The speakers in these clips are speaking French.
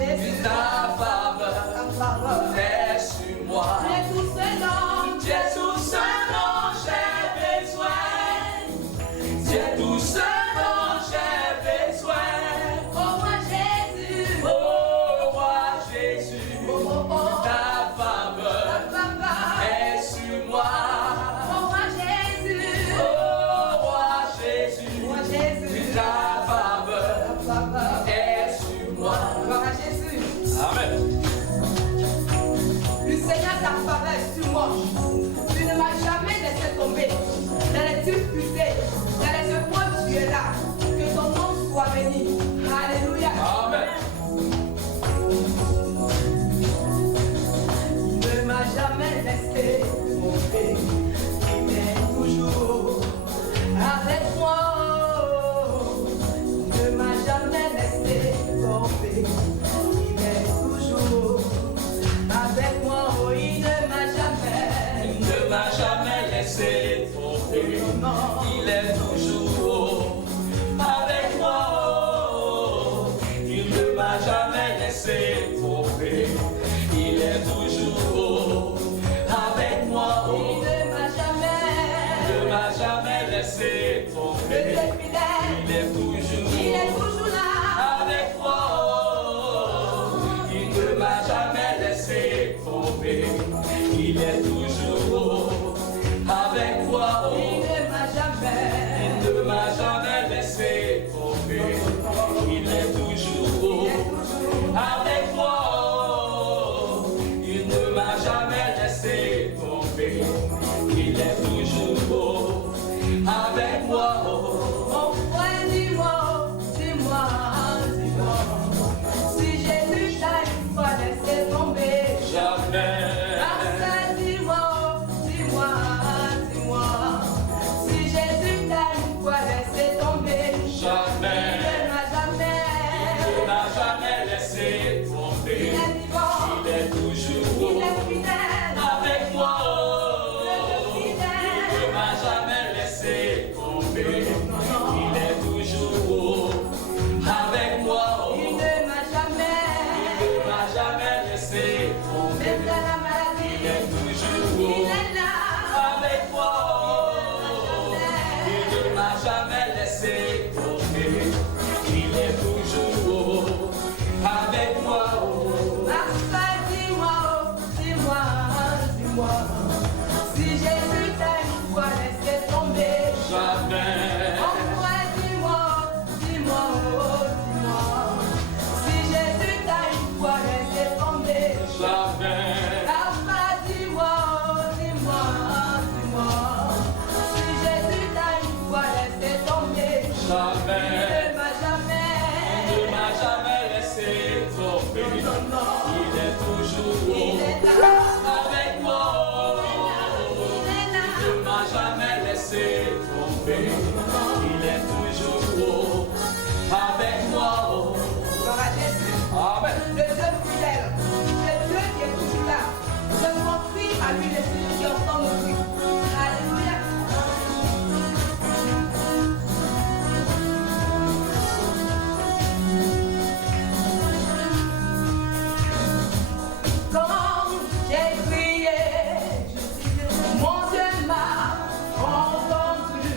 Jésus. Ta faveur est sur moi. Tu es tout ce dont j'ai besoin. Tu es tout ce dont j'ai besoin. Oh moi Jésus. Oh moi Jésus. Ta faveur est sur moi. Oh moi Jésus. Oh moi Jésus. Moi Jésus. Ta faveur est sur moi. Gloire à Jésus. Amen. Le Seigneur, ta faveur est sur moi. Tu ne m'as jamais laissé tomber. Dans les difficultés, dans les épreuves, tu es là. Que ton nom soit béni. Alléluia. Amen. Il ne m'a jamais laissé tomber. Il est toujours avec moi. Il ne m'a jamais laissé tomber. Il est toujours avec moi. Oh, il ne m'a jamais laissé tomber. Il est toujours avec moi. Il ne m'a jamais laissé tomber. Il est toujours avec moi. Il ne m'a jamais laissé tomber. Il est toujours là avec moi. Il ne m'a jamais laissé tomber. Il est toujours avec moi. Il ne m'a jamais laissé tomber. Il est toujours avec moi. Il ne m'a jamais laissé tomber. Il est toujours avec moi. Mon frère, dis-moi, si Jésus t'a une fois laissé tomber. Jamais. Avec moi, il ne m'a jamais laissé tomber. Il est toujours avec moi. Il ne m'a jamais laissé tomber. Il est toujours avec moi. Il ne m'a jamais laissé tomber. Il est toujours avec moi. Si Jésus t'a une fois laissé tomber. Jamais. Oh frère, dis-moi. Si Jésus t'a une fois laissé tomber. Jamais. Papa, dis-moi. Si Jésus t'a une fois laissé tomber. Jamais. Il ne m'a jamais laissé tomber. Non. Il est toujours là. Avec moi. Il ne m'a jamais laissé tomber. Il est toujours avec moi. Amen. Le Dieu fidèle, le Dieu qui est toujours là. Je confie à lui les filles qui entendent nos cris. Alléluia. Quand j'ai crié, mon Dieu m'a entendu.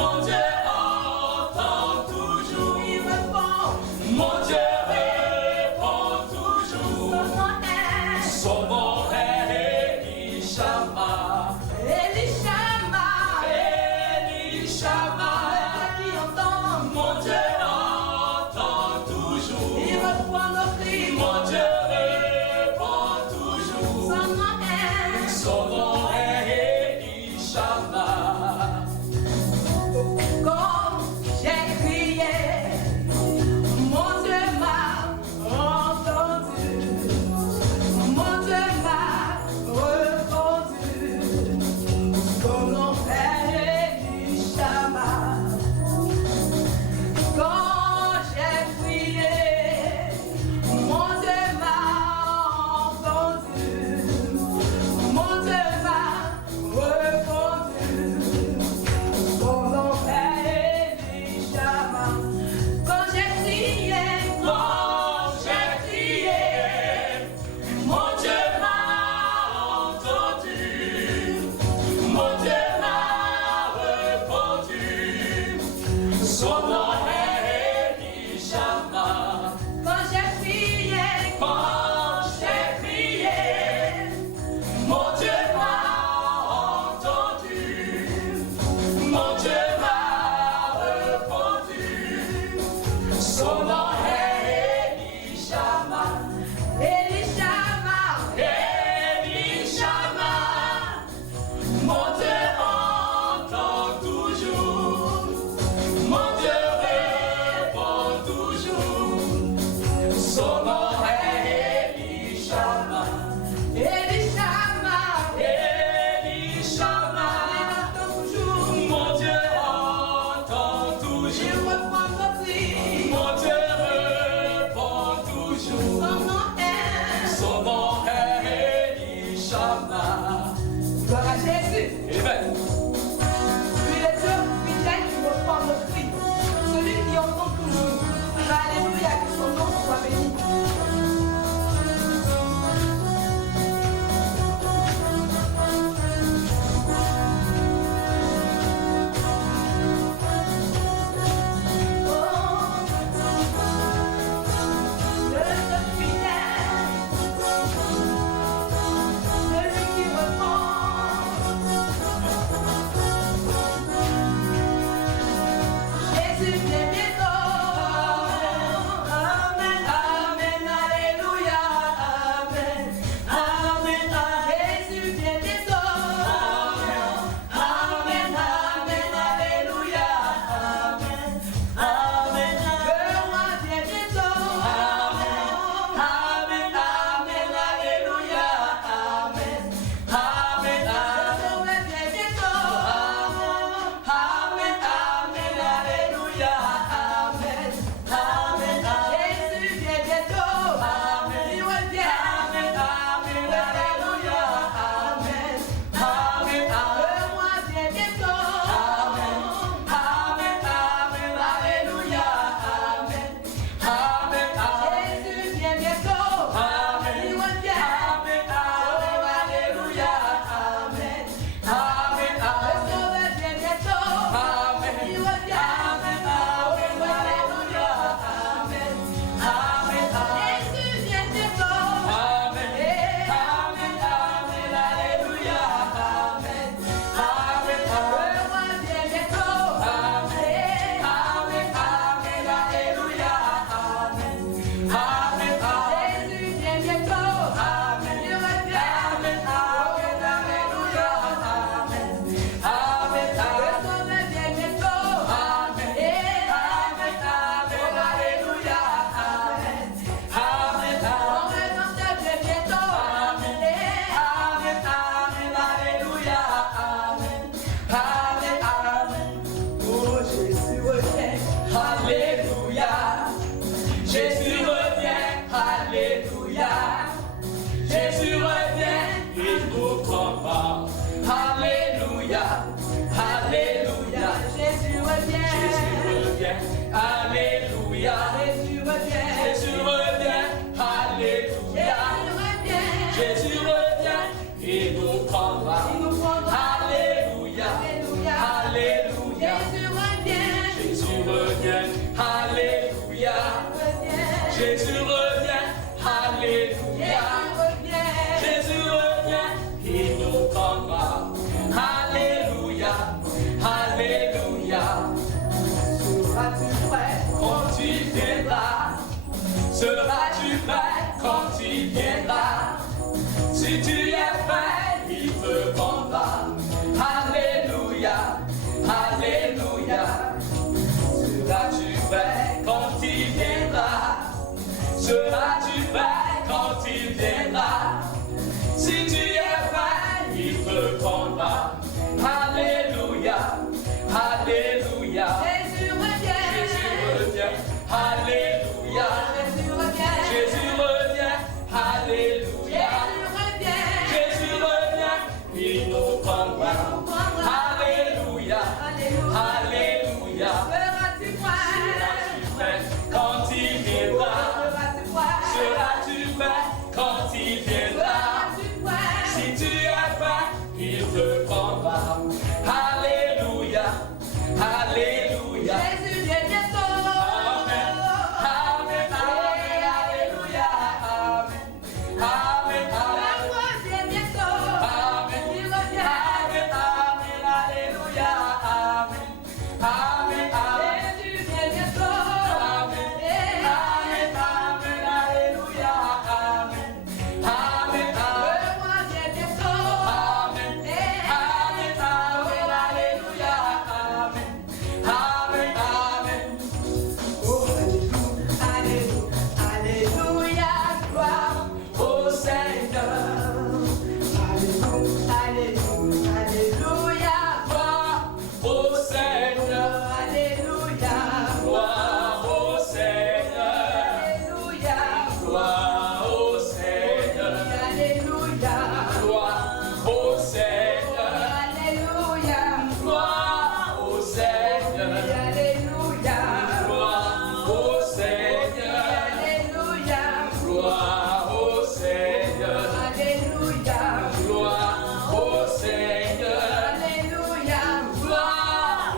Mon Dieu entend toujours. Il répond. Mon Dieu répond toujours. Son nom est Elishama. Elishama. Elishama. Qui entend. Mon Dieu entend toujours. Il répond nos cris. Mon Dieu répond toujours. Son nom est Elishama. Quand j'ai crié, mon Dieu m'a entendu. Mon Dieu m'a répondu. Son nom est Elishama. Quand j'ai prié, mon Dieu m'a entendu. Mon Dieu m'a répondu. Son nom est Elishama. Quand j'ai crié, mon Dieu m'a entendu. Mon Dieu m'a répondu. Son nom est Elishama. Quand j'ai prié, mon Dieu m'a entendu. Mon Dieu m'a répondu. Son nom est Elishama. Elishama. Elishama. Mon Dieu entend toujours. Mon Dieu répond toujours. Son nom est Elishama. Elishama. Elishama. Mon Dieu entend toujours. Mon Dieu répond toujours. Son nom est Elishama. Gloire à Jésus. Amen. Lui est Dieu fidèle qui reprend nos cris. Celui qui entend toujours. Alléluia, que son nom soit béni. Jésus vient bientôt. Amen, amen, alléluia, amen, amen, Jésus vient bientôt. Amen, amen, alléluia, amen, amen, le roi vient bientôt. Amen, amen, alléluia, amen, amen, le sauveur vient bientôt. Amen, amen, alléluia, amen, amen, Jésus vient bientôt. Il revient. Amen, amen, alléluia, amen, amen, le roi vient bientôt. Amen, amen, alléluia, amen, amen, Jésus vient bientôt. Il revient. Amen, amen, alléluia, amen, amen, le sauveur vient bientôt. Il revient. Amen, amen, alléluia, amen, amen, Jésus vient bientôt. Amen, amen, amen, alléluia, amen, amen, le roi vient bientôt. Amen, amen, amen, alléluia, amen, amen, Jésus vient bientôt. Il revient. Amen, amen, alléluia, amen, amen, le sauveur vient bientôt. Amen, amen, amen, alléluia, amen, amen, mon rédempteur vient bientôt. Amen, amen, amen, alléluia, amen, amen, amen. Oh, Jésus revient, alléluia. Jésus revient, alléluia. Jésus revient, il nous prendra. Alléluia, alléluia. Jésus revient, alléluia. Jésus revient, alléluia. Jésus revient, il nous prendra. Alléluia, alléluia. Jésus Alléluia. Seras-tu prêt quand il viendra? Seras-tu prêt quand il viendra? Si tu es prêt, il te prendra. Alléluia. Alléluia. Jésus vient bientôt. Amen. Amen. Amen. Alléluia. Amen. Amen. Amen. Le roi vient bientôt. Amen. Il revient. Amen. Amen. Alléluia. Amen. Amen. Amen. Jésus vient bientôt. Amen. Amen. Amen. Alléluia. Amen. Amen. Amen. Le roi vient bientôt. Amen. Amen. Amen. Alléluia. Amen. Amen. Amen. Oh, alléluia. Alléluia. Gloire au Seigneur. Alléluia. Alléluia. Alléluia. Gloire au Seigneur. Alléluia. Gloire au Seigneur. Alléluia. Gloire au Seigneur. Alléluia. Gloire au Seigneur. Alléluia. Gloire au Seigneur. Alléluia. Gloire au Seigneur. Alléluia. Gloire au Seigneur. Alléluia. Gloire au Seigneur. Alléluia. Gloire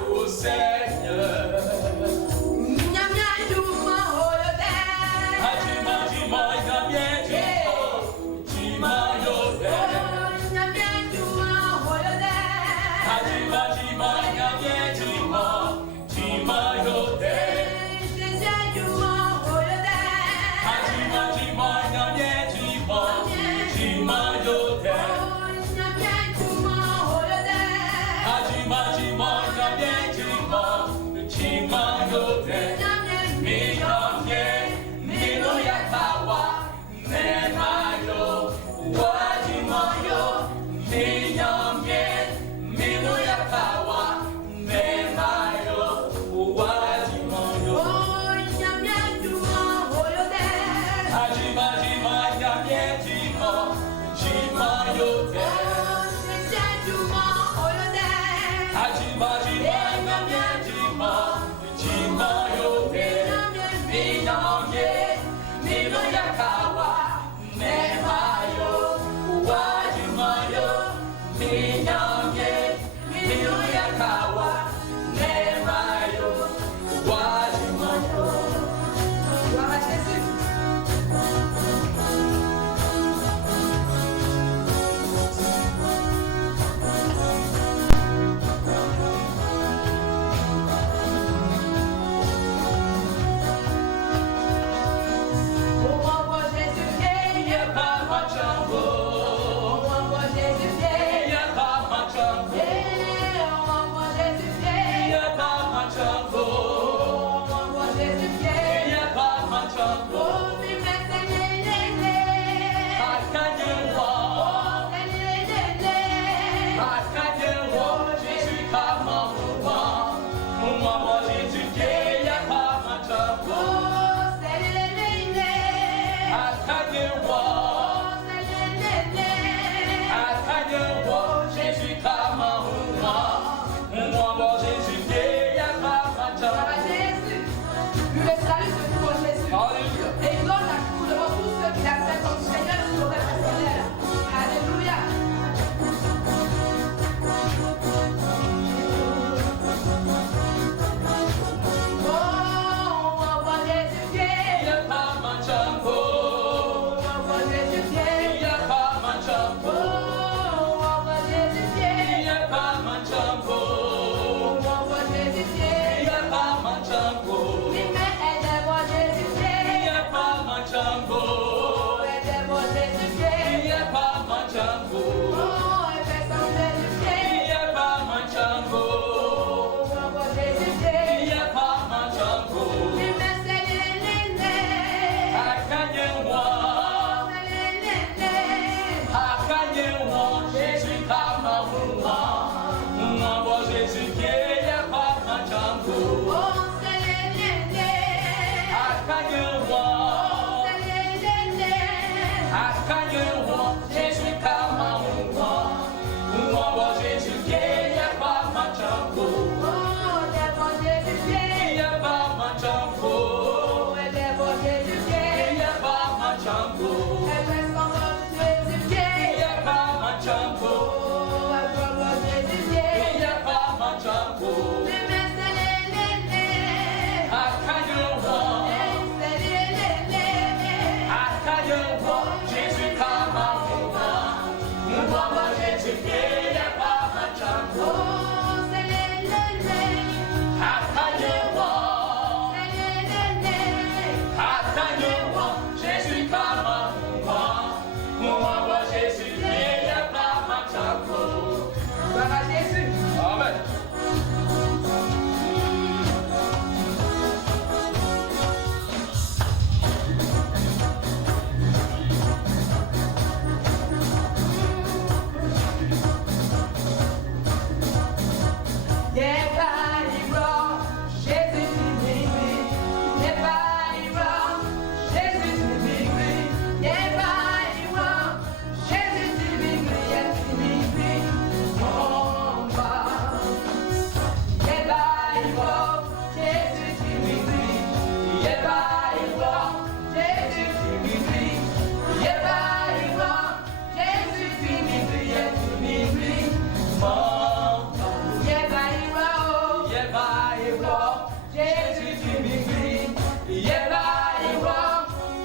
au Seigneur. Gloire à Jésus. On envoie Jésus, il n'y a pas ma chambre. On envoie Jésus, il n'y a pas ma chambre. On envoie Jésus, il n'y a pas ma chambre. On envoie Jésus, il n'y a pas ma chambre. Oh, mais Jésus, Jésus, tu m'écris, Yeba, Yeba,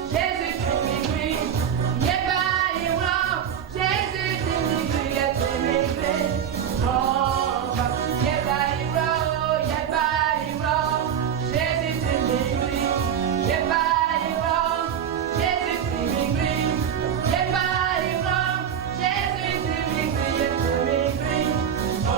Jésus, tu m'écris, Yeba, Yeba, Jésus, tu m'écris, tu m'écris, oh, Yeba, Yeba, Yeba, Yeba, Jésus, tu m'écris, Yeba, Yeba, Jésus, tu m'écris, Yeba, Yeba, Jésus, tu m'écris, oh,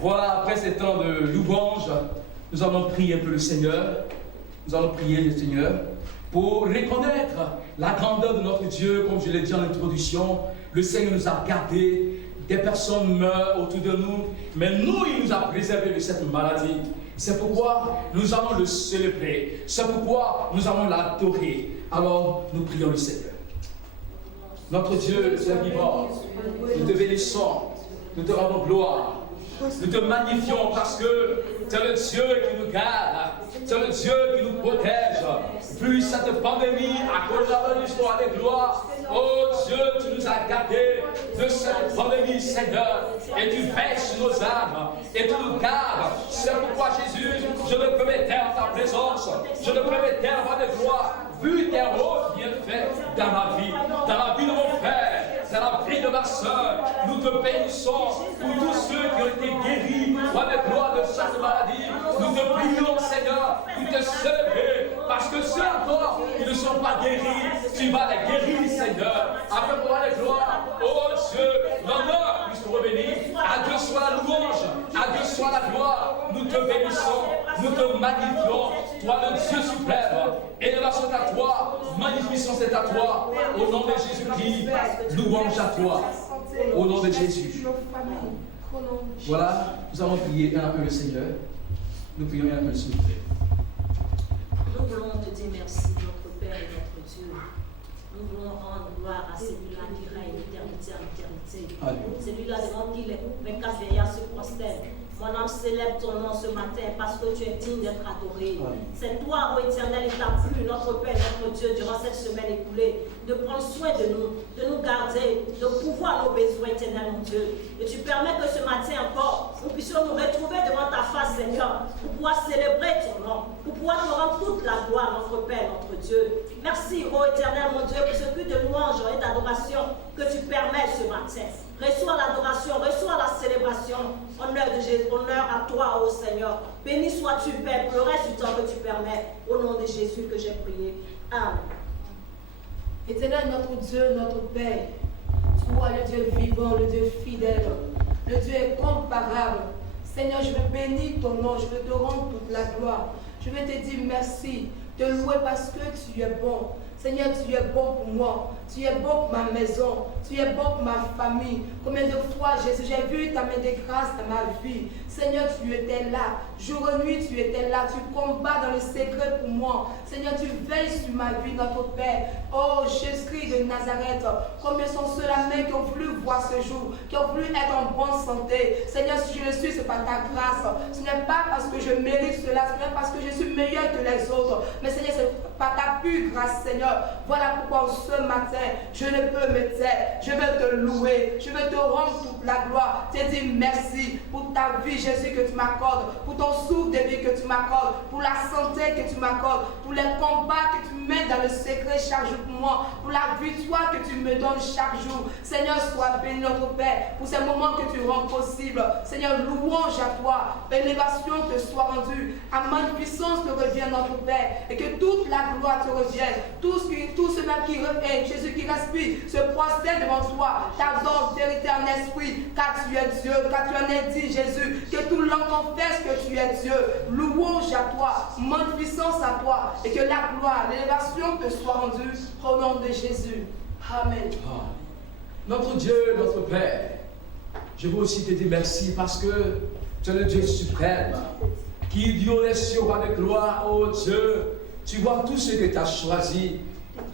Voilà, après ces temps de louange, nous allons prier un peu le Seigneur. Nous allons prier le Seigneur pour reconnaître la grandeur de notre Dieu. Comme je l'ai dit en introduction, le Seigneur nous a gardés. Des personnes meurent autour de nous, mais nous, il nous a préservés de cette maladie. C'est pourquoi nous allons le célébrer. C'est pourquoi nous allons l'adorer. Alors, nous prions le Seigneur. Notre Dieu, c'est vivant. Nous te bénissons. Nous te rendons gloire. Nous te magnifions parce que tu es le Dieu qui nous garde. Tu es le Dieu qui nous protège. Puis cette pandémie, à cause de la l'histoire des gloires, oh Dieu, tu nous as gardés de cette pandémie, Seigneur. Et tu veilles sur nos âmes. Et tu nous gardes. C'est pourquoi, Jésus, je ne peux m'éteindre en ta présence. Je ne peux m'éteindre en tes gloires. Vu tes hauts bienfaits dans ma vie de mon frère, dans la vie de ma soeur, nous te bénissons pour tous ceux qui ont été guéris par la gloire de chaque maladie. Nous te prions, Seigneur, pour te sauver, parce que ceux encore qui ne sont pas guéris, tu vas les guérir, Seigneur, afin pour la gloire. Oh Dieu, l'honneur puisse te revenir. À Dieu soit la louange, à Dieu soit la gloire. Nous te bénissons, nous te magnifions, toi le Dieu suprême. Élévation à toi, magnificence est à toi, au nom de Jésus-Christ, louange à toi, au nom de Jésus. Voilà, nous allons prier un peu le Seigneur. Nous prions un peu, s'il vous plaît. Nous voulons te dire merci, notre Père et notre Dieu. Nous voulons rendre gloire à celui-là qui règne d'éternité en éternité. Celui-là devant qui les 24 vieillards se prosternent. Mon âme célèbre ton nom ce matin parce que tu es digne d'être adoré. C'est toi, ô Éternel, et t'as plu, notre Père, notre Dieu, durant cette semaine écoulée, de prendre soin de nous garder, de pouvoir nos besoins, Éternel, mon Dieu. Et tu permets que ce matin encore, nous puissions nous retrouver devant ta face, Seigneur, pour pouvoir célébrer ton nom, pour pouvoir te rendre toute la gloire, notre Père, notre Dieu. Merci, ô Éternel, mon Dieu, pour ce cul de louange et d'adoration que tu permets ce matin. Reçois l'adoration, reçois la célébration. Honneur de Jésus, honneur à toi, ô Seigneur. Béni sois-tu, Père, pour le reste du temps que tu permets. Au nom de Jésus que j'ai prié. Amen. Éternel, notre Dieu, notre Père, toi, le Dieu vivant, le Dieu fidèle, le Dieu incomparable. Seigneur, je veux bénir ton nom, je veux te rendre toute la gloire. Je veux te dire merci, te louer parce que tu es bon. Seigneur, tu es bon pour moi. Tu es bon pour ma maison. Tu es bon pour ma famille. Combien de fois, Jésus, j'ai vu ta main de grâce dans ma vie. Seigneur, tu étais là. Jour et nuit, tu étais là. Tu combats dans le secret pour moi. Seigneur, tu veilles sur ma vie, notre Père. Oh, Jésus-Christ de Nazareth. Combien sont ceux-là même qui ont voulu voir ce jour, qui ont voulu être en bonne santé. Seigneur, si je le suis, c'est par ta grâce. Ce n'est pas parce que je mérite cela, ce n'est pas parce que je suis meilleur que les autres. Mais Seigneur, c'est par ta pure grâce, Seigneur. Voilà pourquoi ce matin, je ne peux me taire. Je veux te louer. Je veux te rendre toute la gloire. Te dire merci pour ta vie, Jésus, que tu m'accordes. Pour ton souffle de vie que tu m'accordes. Pour la santé que tu m'accordes. Pour les combats que tu mets dans le secret chaque jour pour moi. Pour la victoire que tu me donnes chaque jour. Seigneur, sois béni, notre Père, pour ces moments que tu rends possibles. Seigneur, louange à toi. Élévation te soit rendue. À ma puissance te revient, notre Père. Et que toute la gloire te revienne. Tout cela qui revient, Jésus qui respire, se prosterne devant toi. T'adore vérité en esprit, car tu es Dieu, car tu en es dit, Jésus. Que tout l'homme confesse que tu es Dieu. Louange à toi, mon puissance à toi. Et que la gloire, l'élévation te soit rendue au nom de Jésus. Amen. Notre Dieu, notre Père, je veux aussi te dire merci parce que tu es le Dieu suprême qui dit aux cieux, roi de gloire, oh Dieu, tu vois tout ce que tu as choisi.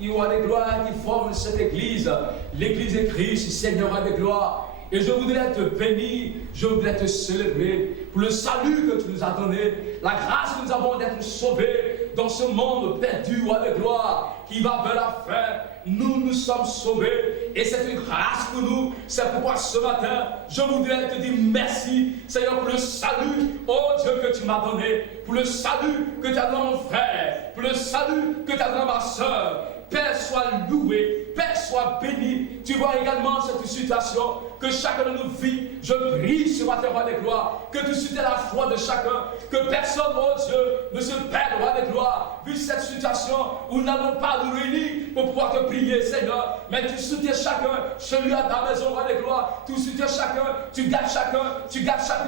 Il roi de gloire qui forme cette église, l'église de Christ, Seigneur roi de gloire. Et je voudrais te bénir, je voudrais te célébrer pour le salut que tu nous as donné, la grâce que nous avons d'être sauvés dans ce monde perdu, roi de gloire, qui va vers la fin. Nous sommes sauvés et c'est une grâce pour nous. C'est pourquoi ce matin, je voudrais te dire merci, Seigneur, pour le salut, oh Dieu, que tu m'as donné, pour le salut que tu as donné à mon frère, pour le salut que tu as donné à ma soeur. Père, sois loué, Père, sois béni. Tu vois également cette situation que chacun de nous vit. Je prie ce matin, roi des gloires, que tu soutiens la foi de chacun, que personne, oh Dieu, ne se perde, roi des gloires, vu cette situation où nous n'avons pas nous réunis pour pouvoir te prier, Seigneur. Mais tu soutiens chacun, celui-là dans la maison, roi des gloires, tu soutiens chacun, tu gardes chaque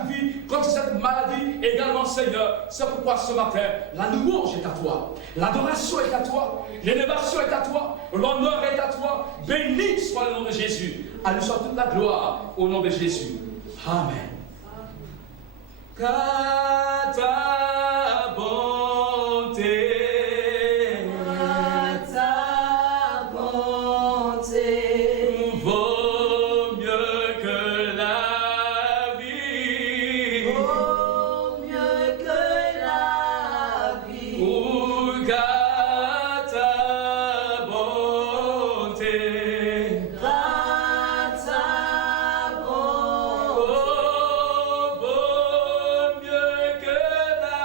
vie contre cette maladie également, Seigneur. C'est pourquoi ce matin, la louange est à toi, l'adoration est à toi, l'élévation est à toi, l'honneur est à toi. Béni soit le nom de Jésus. À nous soit toute la gloire au nom de Jésus. Amen. Car ta bonté, vaut mieux que la vie. Vaut mieux que la vie. Oh, car ta bonté, oh, vaut mieux que la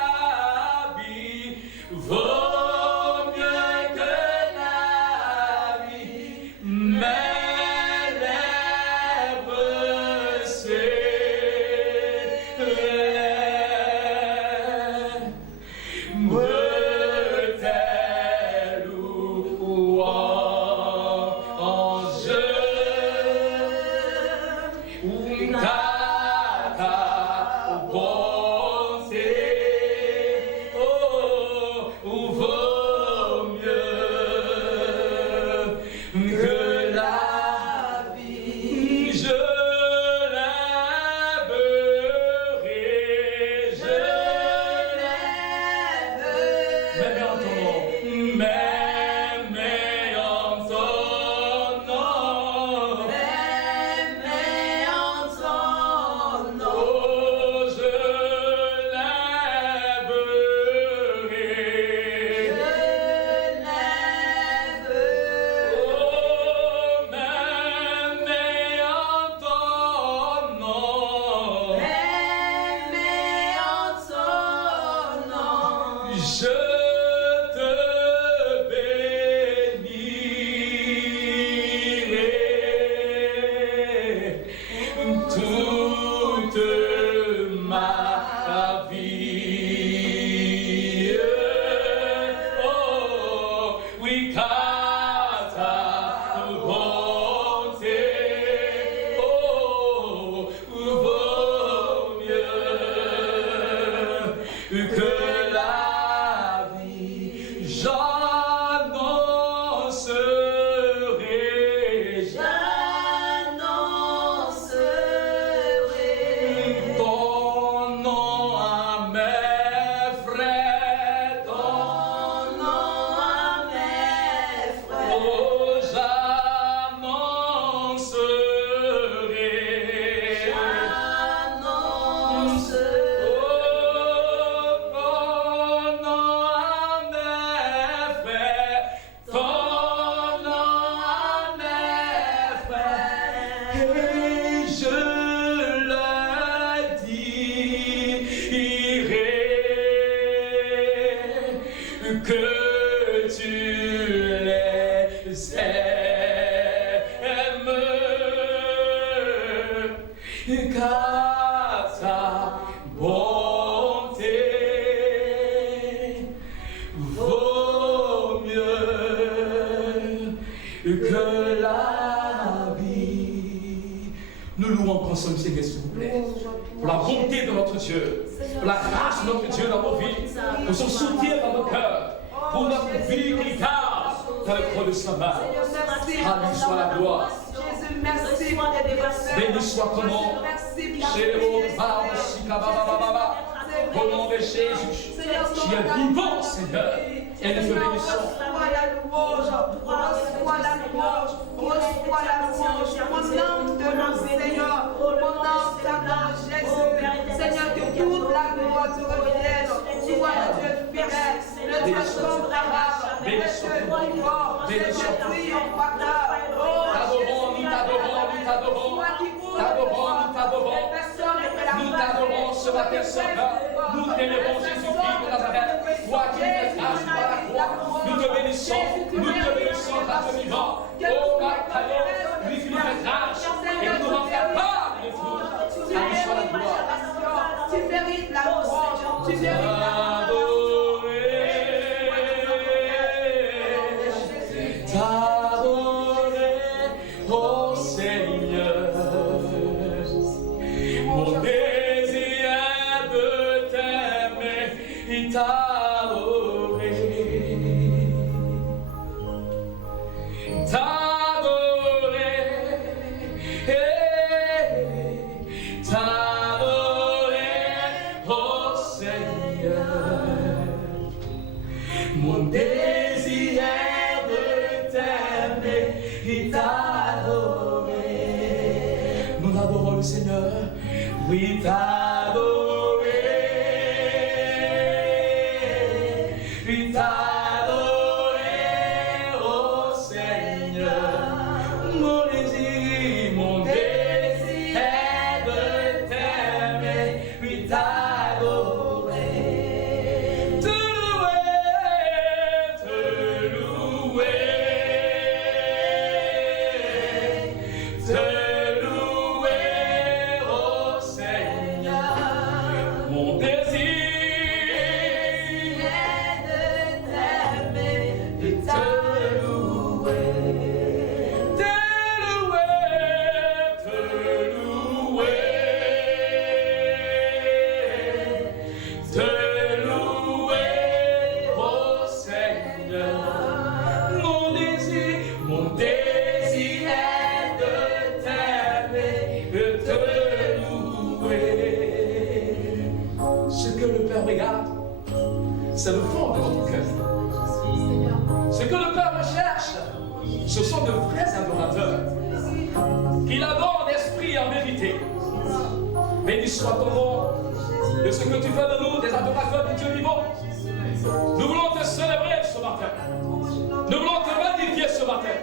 car ta bonté vaut mieux que la vie. Nous louons encore son Seigneur, s'il vous plaît, pour la bonté de notre Dieu, pour la grâce de notre Dieu dans nos vies, pour son soutien dans nos cœurs, pour notre vie qui garde dans le creux de sa main. À lui soit la gloire. Jésus, merci. Béni soit ton nom. C'est le mot au nom de Jésus, qui est vivant, Seigneur, et nous te bénissons. Reçois la louange, reçois la louange, reçois la louange. Mon âme te loue, Seigneur, mon âme t'adore, Jésus. Seigneur, que toute la gloire te revienne. Tu vois le Dieu fidèle, le Dieu comparable, le Dieu vivant, le Dieu triomphateur. T'adorons, nous t'adorons, nous t'adorons, t'adorons, nous t'adorons. Nous t'adorons ce matin, Seigneur. Nous t'élevons Jésus-Christ de Nazareth. Toi qui nous fais grâce par la croix, nous te bénissons, grâce vivant. Oh, ma Dieu, lui qui nous fait grâce et qui nous rend capable de tout. À lui soit la gloire. Tu mérites la louange, tu mérites la t'adorer, oh Seigneur. Mon désir de t'aimer et t'adorer. T'adorer, oh Seigneur. Mon désir de t'aimer et t'adorer. Nous adorons le Seigneur, oui, t'adorer, oui, t'adorer, oh Seigneur. Mon désir est de t'aimer, oui, t'adorer. Te louer, oh Seigneur. Mon désir est de t'aimer et te louer. Te louer, oh Seigneur. Mon désir est de t'aimer et te louer. Ce que le Père regarde, c'est le fond de notre cœur. Ce que le Père recherche, ce sont de vrais adorateurs qui l'adorent en esprit et en vérité. Béni soit ton nom de ce que tu fais de nous, des adorateurs du Dieu vivant. Nous voulons te célébrer ce matin. Nous voulons te magnifier ce matin.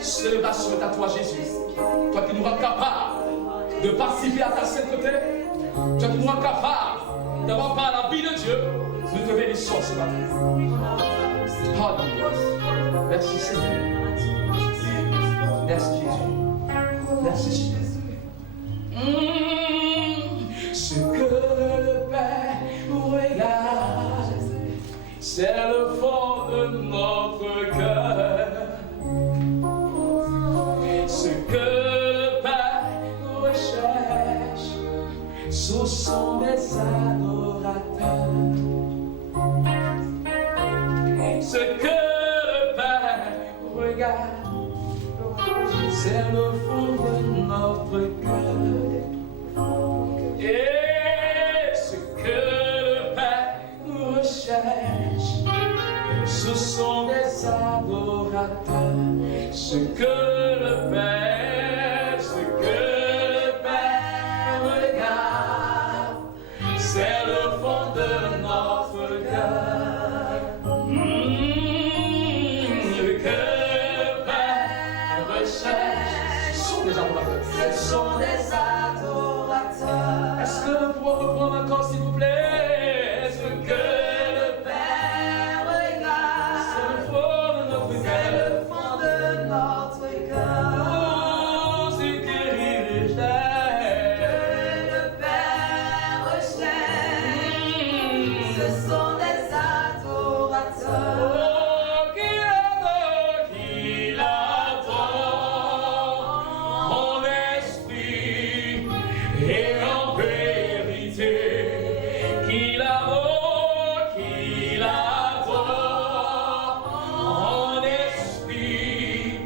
Célébration est à toi, Jésus. Toi qui nous rends capables de participer à ta sainteté. Toi qui nous rends capables d'avoir par la vie de Dieu. Nous te bénissons ce matin. Alléluia. Merci Seigneur. Merci Jésus. Merci Jésus. Ce que le Père regarde, c'est le fond de notre cœur. Ce que le Père recherche, ce sont des adorateurs. Ce que le Père regarde, c'est le fond de notre cœur. Et ce que le Père recherche, ce sont des adorateurs. Ce que le Père regarde, c'est le fond de notre cœur. Le cœur Père recherche, ce sont des adorateurs. Ce sont des adorateurs. Est-ce que nous pouvons reprendre encore, s'il vous plaît? Est-ce que le Père regarde? C'est le fond de notre cœur. C'est le fond de notre cœur. Oh, c'est qu'il recherche. et en vérité, qu'il adore, en esprit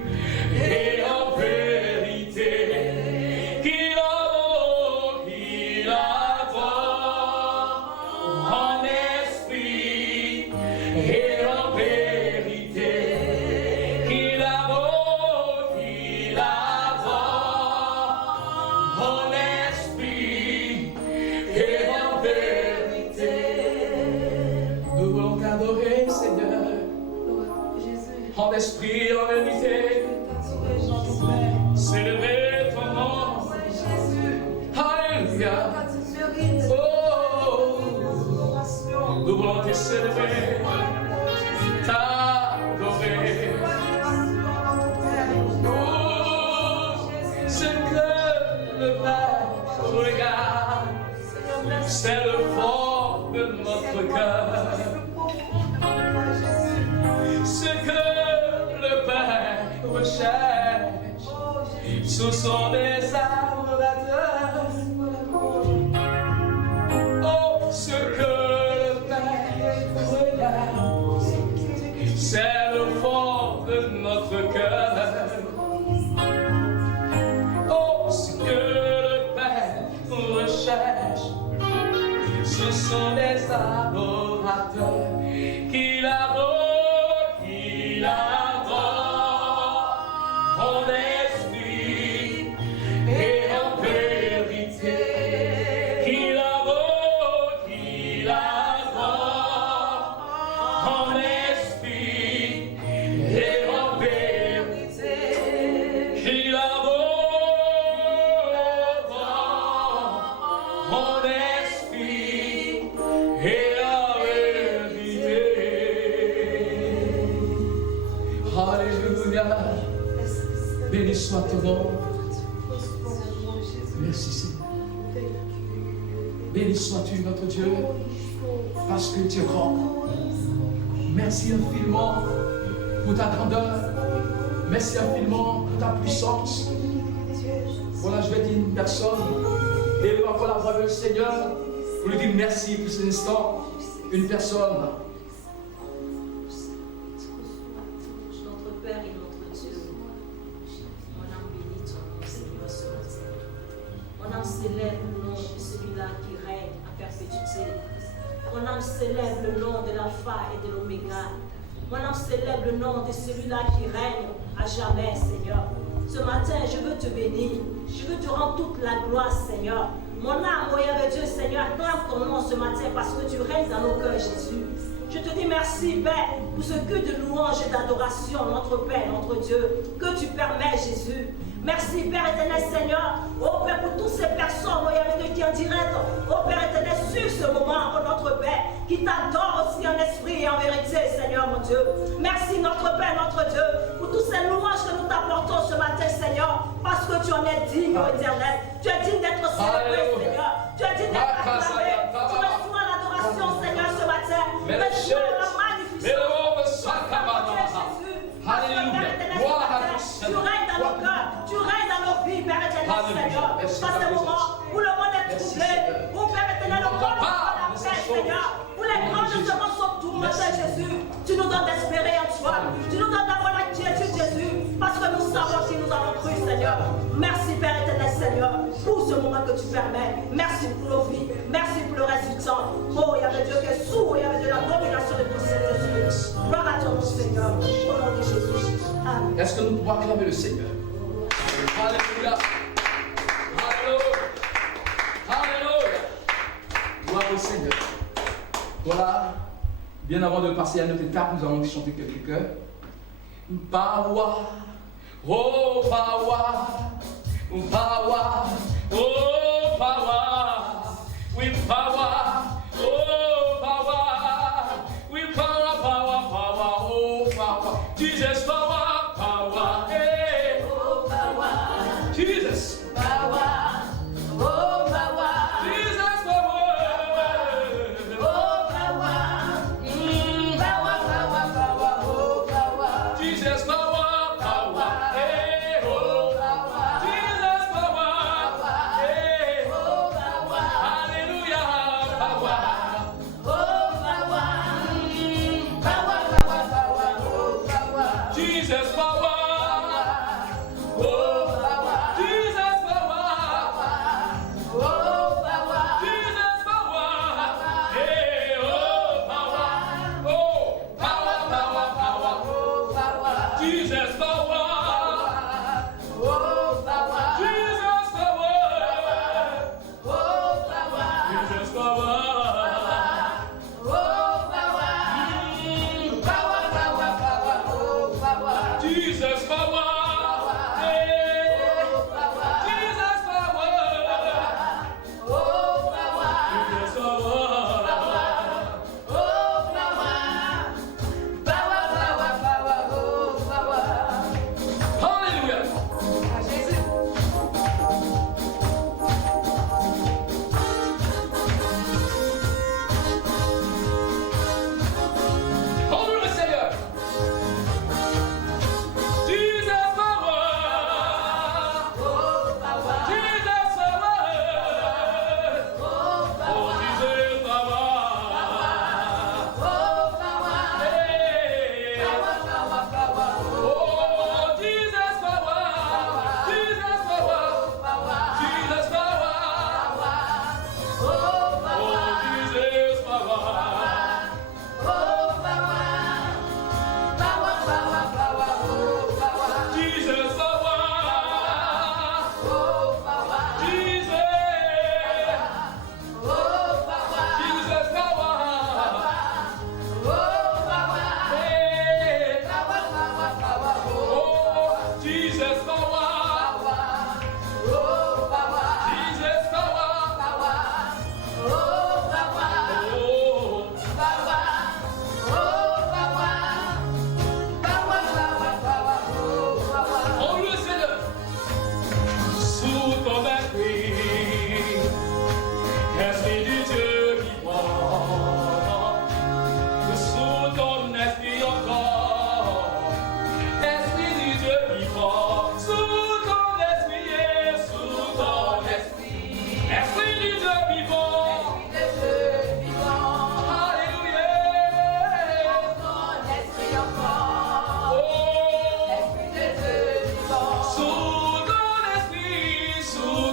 et en vérité, qu'il adore, en esprit et en vérité, qu'il adore, en esprit et en vérité. Nous voulons t'adorer, Seigneur, en esprit et en vérité. Célébrer ton nom. Alléluia. Oh, nous voulons te célébrer, t'adorer. Oh, ce que le Père regarde, c'est le fond de notre cœur. Ce que le Père recherche, ce sont des adorateurs. Oh, ce que le Père regarde, c'est le fond de notre cœur. Oh, ce que le Père recherche, ce sont des adorateurs qu'il adore, en esprit et en vérité, qu'il adore, en esprit et en vérité, qu'il adore, en esprit et en vérité. Alléluia. Béni soit ton nom. Merci Seigneur. Béni sois-tu notre Dieu, parce que tu es grand. Merci infiniment pour ta grandeur. Merci infiniment pour ta puissance. Voilà, je vais dire une personne. Et nous encore la voix du Seigneur pour lui dire merci pour cet instant. Une personne. Notre Père et notre Dieu, mon âme bénit ton nom, Seigneur, ce matin. Mon âme célèbre le nom de celui-là qui règne à perpétuité. Mon âme célèbre le nom de l'Alpha et de l'Oméga. Mon âme célèbre le nom de celui-là qui règne à jamais, Seigneur. Ce matin, je veux te bénir. Je veux te rendre toute la gloire, Seigneur. Mon âme, ô Dieu, Seigneur, acclame ton nom ce matin parce que tu règnes dans nos cœurs, Jésus. Je te dis merci, Père, pour ce que de louange et d'adoration, notre Père, notre Dieu, que tu permets, Jésus. Merci, Père éternel, Seigneur. Oh Père, pour toutes ces personnes, qui en direct, oh Père éternel, sur ce moment, oh notre Père, qui t'adore aussi en esprit et en vérité, Seigneur, mon Dieu. Merci, notre Père, notre Dieu, pour toutes ces louanges que nous t'apportons ce matin, Seigneur, parce que tu en es digne, oh éternel. Tu es digne d'être célébré, Seigneur. Tu es digne d'être acclamé. Tu reçois l'adoration, Seigneur, ce matin. Reçois la magnificence. Alléluia. Tu règnes dans nos cœurs, tu règnes dans nos vies, Père éternel, Seigneur. Parce que moment où le monde est troublé, où Père éternel, le monde n'est pas la paix, Seigneur. Où les grands semences sont tourmentées, Jésus. Tu nous donnes d'espérer en toi. Tu nous donnes d'avoir la quiétude, Jésus. Parce que nous savons qui nous avons cru, Seigneur. Merci, Père éternel, Seigneur, pour ce moment que tu permets. Merci pour nos vies. Merci pour le reste du temps. Oh, il y avait Dieu qui est sourd, il y avait de la domination de ton Jésus. Gloire à ton nom, Seigneur. Au nom de Jésus. Amen. Est-ce que nous pouvons acclamer le Seigneur? Alléluia. Alléluia. Alléluia. Gloire au Seigneur. Voilà. Bien avant de passer à notre étape, nous allons chanter quelques chœurs. Power. Oh, power. Power. Oh, power. With power. Oh, power. With power, power, power. Oh, power. Jesus, power, power. Hey. Oh, power. Jesus. Power. Oh, power. Jesus, power. Oh, power. Power, power, power. Oh, power. Jesus, power, power. Hey, oh. Power. Jesus, power. Hey, oh.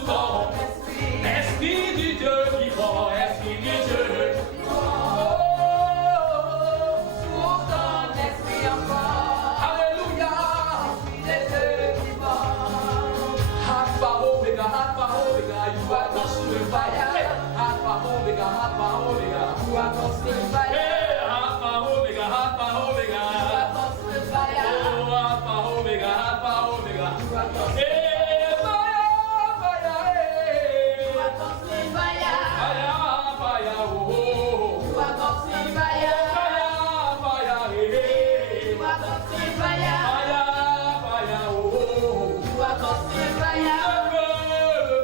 ton esprit du Dieu vivant, esprit du Dieu vivant. Sous ton esprit encore. Alléluia. Esprit de Dieu vivant. Alpha Omega, you are consuming fire. Alpha Omega, You are consuming fire. hey, Alpha Omega, You are consuming fire. oh Alpha Omega, You are consuming hey, fire, hey, You are consuming fire. fire, oh, You are consuming fire. fire, hey, You are consuming fire. fire, oh, You are consuming fire. le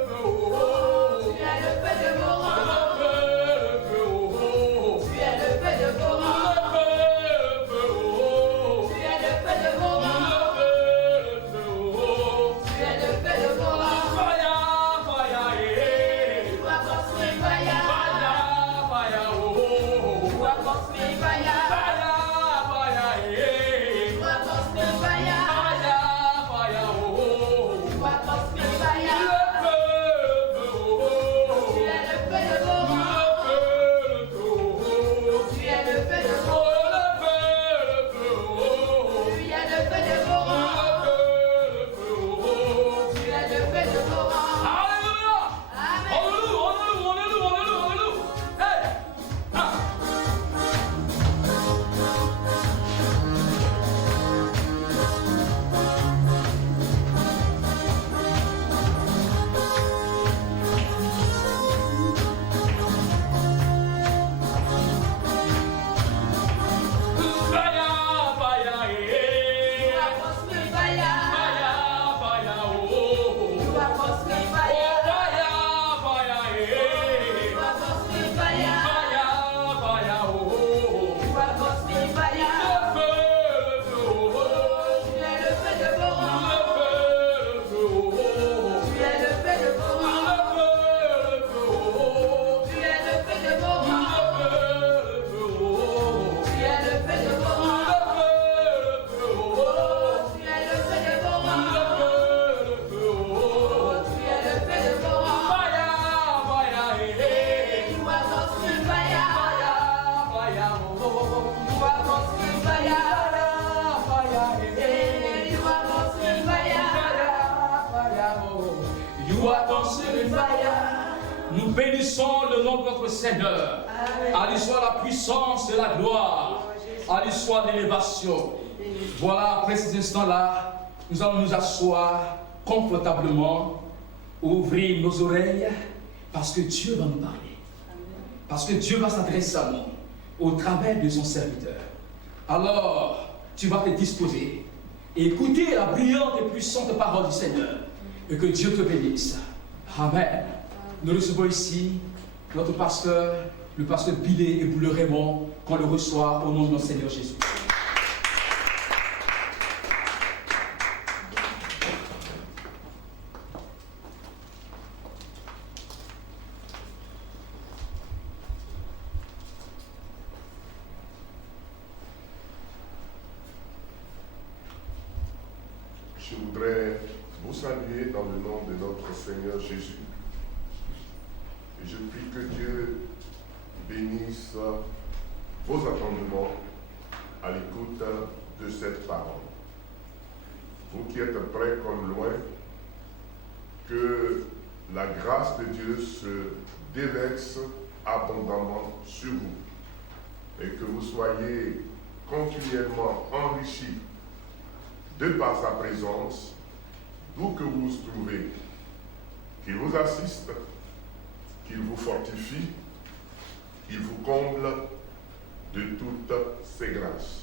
feu, oh, Tu es le feu de vos rangs. le feu, oh, Tu es le feu de vos rangs. le feu, oh, Tu es le feu de vos rangs. le feu, oh, Tu es le feu de vos rangs. fire, hey, You are consuming fire. fire, oh, You are consuming fire. fire, hey, You are consuming fire. fire, oh, You are consuming fire. le feu, oh, Tu es le feu de vos rangs. le feu, oh, Tu es le feu de vos rangs. Tu es le feu de vos rangs. Tu es le feu de vos rangs. Amen. You are consuming fire. You are consuming fire. You are consuming fire. You are consuming fire. Tu es le feu de vos rangs. Tu es le feu de vos rangs. Tu es le feu de vos rangs. Tu es le feu de vos rangs. Tu es le feu de vos rangs. Tu es le feu de vos rangs. You are consuming fire. You are consuming fire. You are consuming fire. You are consuming fire. Nous bénissons le nom de notre Seigneur. À lui soit la puissance et la gloire. À lui soit l'élévation. Voilà, après ces instants-là, nous allons nous asseoir confortablement, ouvrir nos oreilles, parce que Dieu va nous parler. Parce que Dieu va s'adresser à nous au travers de son serviteur. Alors, tu vas te disposer et écouter la brillante et puissante parole du Seigneur. Et que Dieu te bénisse. Amen. Nous recevons ici notre pasteur, le pasteur Bilé et Boule Raymond, qu'on le reçoit au nom de notre Seigneur Jésus. Je voudrais vous saluer dans le nom de notre Seigneur Jésus. Et je prie que Dieu bénisse vos attendements à l'écoute de cette parole. Vous qui êtes près comme loin, que la grâce de Dieu se déverse abondamment sur vous et que vous soyez continuellement enrichis de par sa présence, d'où que vous vous trouvez, qu'il vous assiste, qu'il vous fortifie, qu'il vous comble de toutes ses grâces.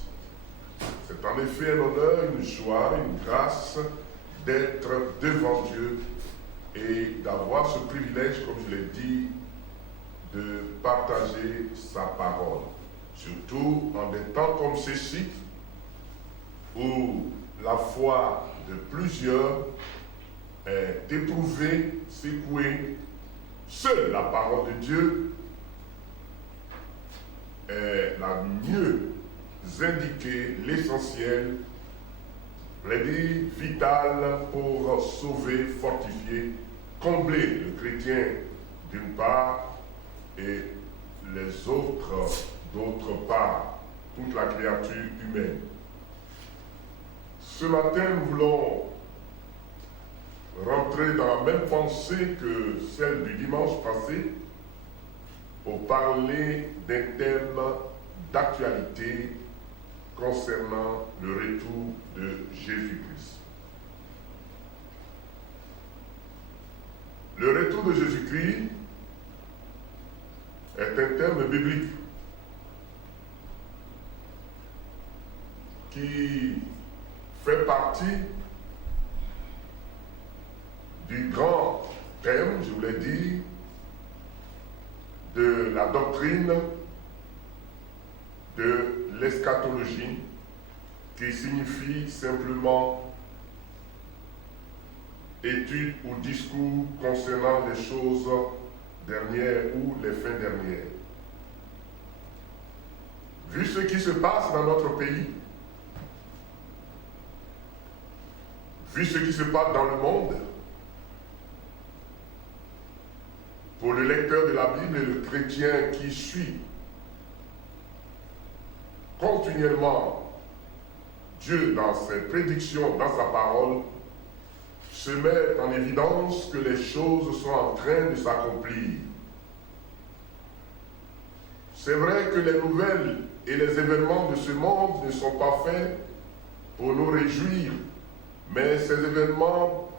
C'est en effet un honneur, une joie, une grâce d'être devant Dieu et d'avoir ce privilège, comme je l'ai dit, de partager sa parole. Surtout en des temps comme ceci, où la foi de plusieurs est éprouvée, secouée. Seule la parole de Dieu est la mieux indiquée, l'essentiel, prédit, vital pour sauver, fortifier, combler le chrétien d'une part et les autres d'autre part, toute la créature humaine. Ce matin, nous voulons rentrer dans la même pensée que celle du dimanche passé pour parler d'un thème d'actualité concernant le retour de Jésus-Christ. Le retour de Jésus-Christ est un terme biblique qui fait partie du grand thème, je voulais dire, de la doctrine de l'eschatologie, qui signifie simplement étude ou discours concernant les choses dernières ou les fins dernières. Vu ce qui se passe dans notre pays, vu ce qui se passe dans le monde, pour le lecteur de la Bible et le chrétien qui suit continuellement Dieu dans ses prédictions, dans sa parole, se met en évidence que les choses sont en train de s'accomplir. C'est vrai que les nouvelles et les événements de ce monde ne sont pas faits pour nous réjouir, mais ces événements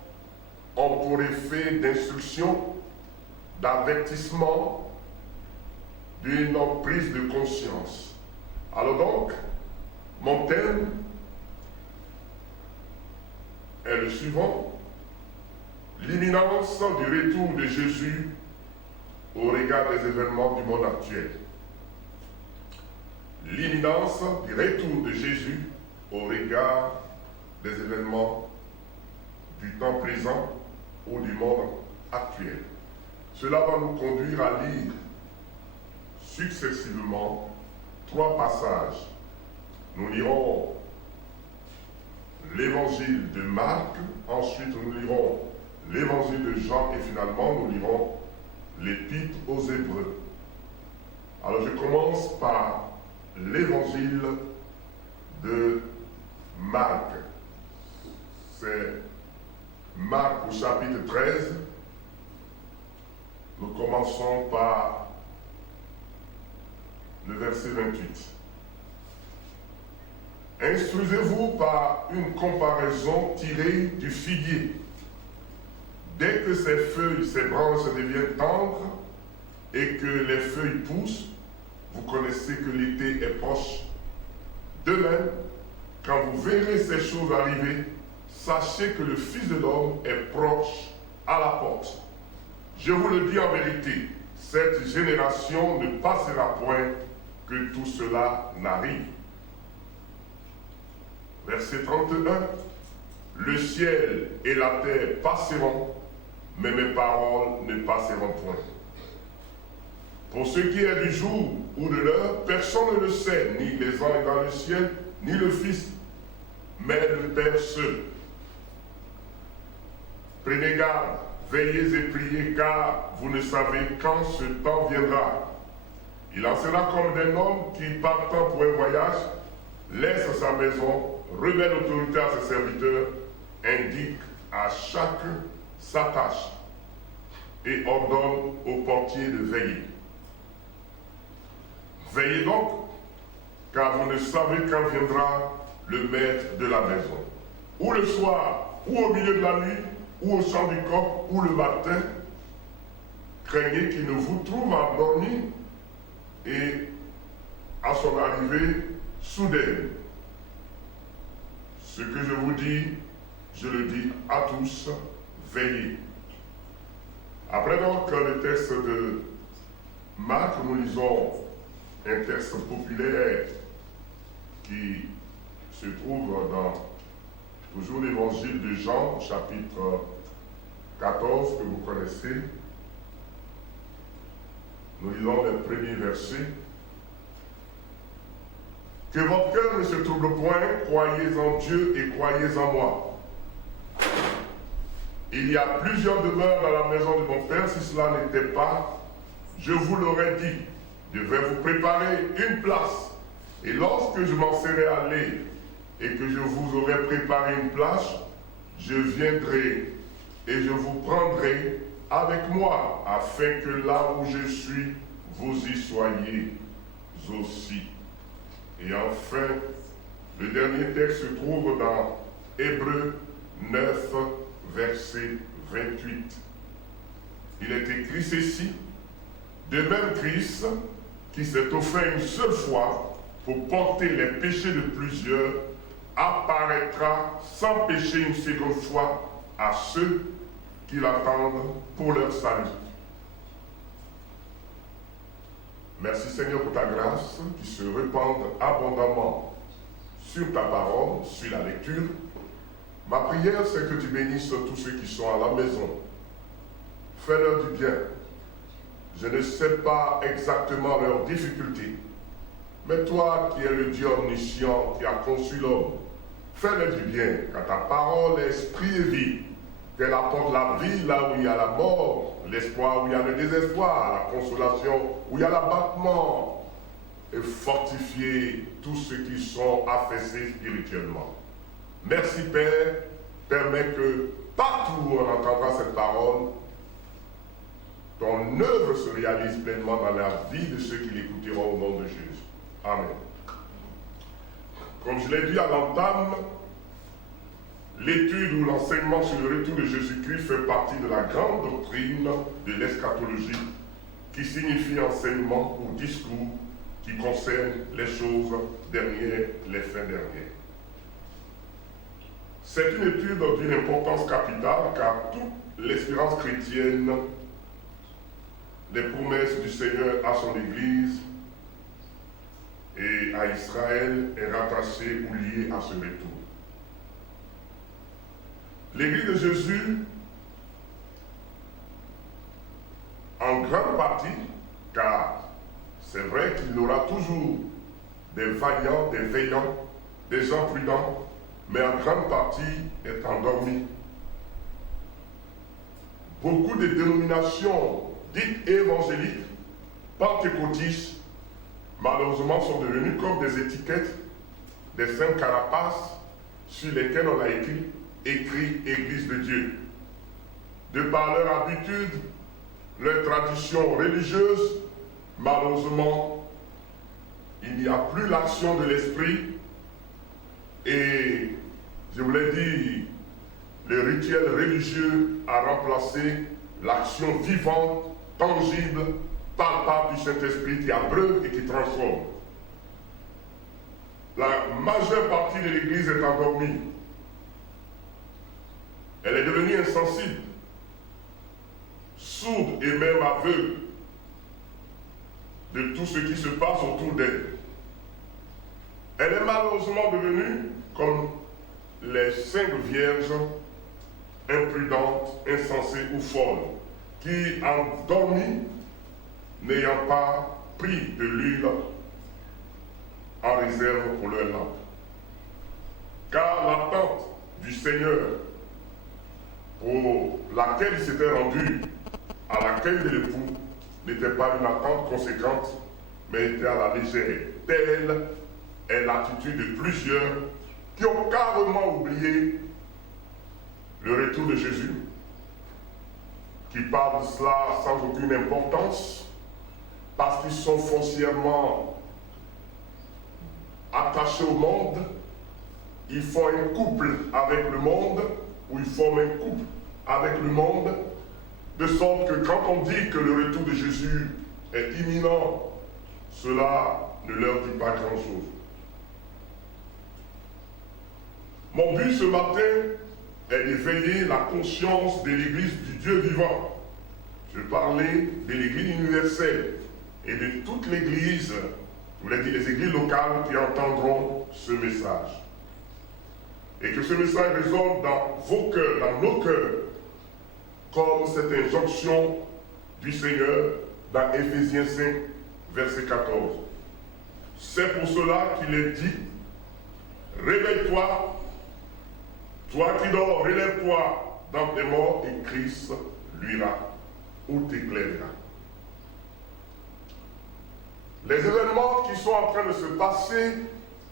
ont pour effet d'instruction, d'avertissement, d'une prise de conscience. Alors donc, mon thème est le suivant: l'imminence du retour de Jésus au regard des événements du monde actuel. L'imminence du retour de Jésus au regard des événements du temps présent ou du monde actuel. Cela va nous conduire à lire successivement 3 passages. Nous lirons l'évangile de Marc, ensuite nous lirons l'évangile de Jean et finalement nous lirons l'épître aux Hébreux. Alors je commence par l'évangile de Marc. C'est Marc au chapitre 13. Nous commençons par le verset 28. Instruisez-vous par une comparaison tirée du figuier. Dès que ses feuilles, ses branches deviennent tendres et que les feuilles poussent, vous connaissez que l'été est proche. De même, quand vous verrez ces choses arriver, sachez que le Fils de l'homme est proche à la porte. Je vous le dis en vérité, cette génération ne passera point que tout cela n'arrive. Verset 31. Le ciel et la terre passeront, mais mes paroles ne passeront point. Pour ce qui est du jour ou de l'heure, personne ne le sait, ni les anges dans le ciel, ni le Fils, mais le Père seul. Prenez garde, veillez et priez, car vous ne savez quand ce temps viendra. Il en sera comme d'un homme qui, partant pour un voyage, laisse sa maison, remet l'autorité à ses serviteurs, indique à chacun sa tâche et ordonne au portier de veiller. Veillez donc, car vous ne savez quand viendra le maître de la maison. Ou le soir, ou au milieu de la nuit, ou au chant du coq, ou le matin. Craignez qu'il ne vous trouve endormi et à son arrivée soudaine. Ce que je vous dis, je le dis à tous, veillez. Après donc le texte de Marc, nous lisons un texte populaire qui se trouve dans toujours l'évangile de Jean, chapitre 14, que vous connaissez. Nous lisons les premiers versets. Que votre cœur ne se trouble point, croyez en Dieu et croyez en moi. il y a plusieurs demeures dans la maison de mon Père. Si cela n'était pas, je vous l'aurais dit. Je vais vous préparer une place. Et lorsque je m'en serai allé et que je vous aurai préparé une place, je viendrai et je vous prendrai avec moi, afin que là où je suis, vous y soyez aussi. Et enfin, le dernier texte se trouve dans Hébreux 9, verset 28. Il est écrit ceci: de même Christ, qui s'est offert une seule fois pour porter les péchés de plusieurs, apparaîtra sans péché une seconde fois à ceux qui l'attendent pour leur salut. Merci Seigneur pour ta grâce qui se répande abondamment sur ta parole, sur la lecture. Ma prière, c'est que tu bénisses tous ceux qui sont à la maison. Fais-leur du bien. Je ne sais pas exactement leurs difficultés, mais toi qui es le Dieu omniscient qui a conçu l'homme, fais-leur du bien, car ta parole est esprit et vie, qu'elle apporte la vie là où il y a la mort, l'espoir où il y a le désespoir, la consolation où il y a l'abattement, et fortifier tous ceux qui sont affaissés spirituellement. Merci Père, permets que partout où on entendra cette parole, ton œuvre se réalise pleinement dans la vie de ceux qui l'écouteront au nom de Jésus. Amen. Comme je l'ai dit à l'entame, l'étude ou l'enseignement sur le retour de Jésus-Christ fait partie de la grande doctrine de l'eschatologie, qui signifie enseignement ou discours qui concerne les choses dernières, les fins dernières. C'est une étude d'une importance capitale car toute l'espérance chrétienne, les promesses du Seigneur à son Église et à Israël est rattachée ou liée à ce retour. L'Église de Jésus, en grande partie, car c'est vrai qu'il y aura toujours des vaillants, des veillants, des gens prudents, mais en grande partie est endormie. Beaucoup de dénominations dites évangéliques, pentecôtistes, malheureusement sont devenues comme des étiquettes, des saintes carapaces sur lesquelles on a écrit Église de Dieu. De par leur habitude, leur tradition religieuse, malheureusement, il n'y a plus l'action de l'esprit et, je vous l'ai dit, le rituel religieux a remplacé l'action vivante, tangible, palpable du Saint-Esprit qui abreuve et qui transforme. La majeure partie de l'Église est endormie. Elle est devenue insensible, sourde et même aveugle de tout ce qui se passe autour d'elle. Elle est malheureusement devenue comme les cinq vierges imprudentes, insensées ou folles, qui, endormies, n'ayant pas pris de l'huile en réserve pour leur lampe. Car l'attente du Seigneur pour laquelle il s'était rendu à l'accueil de l'époux n'était pas une attente conséquente, mais était à la légère. Telle est l'attitude de plusieurs qui ont carrément oublié le retour de Jésus, qui parlent de cela sans aucune importance, parce qu'ils sont foncièrement attachés au monde. Ils font un couple avec le monde, ou ils forment un couple avec le monde, de sorte que quand on dit que le retour de Jésus est imminent, cela ne leur dit pas grand-chose. Mon but ce matin est d'éveiller la conscience de l'Église du Dieu vivant. Je parlais de l'Église universelle et de toute l'Église, je voulais dire les églises locales qui entendront ce message. Et que ce message résonne dans vos cœurs, dans nos cœurs, comme cette injonction du Seigneur dans Éphésiens 5, verset 14. C'est pour cela qu'il est dit, réveille-toi, toi qui dors, relève-toi dans tes morts et Christ luira ou t'éclairera. Les événements qui sont en train de se passer,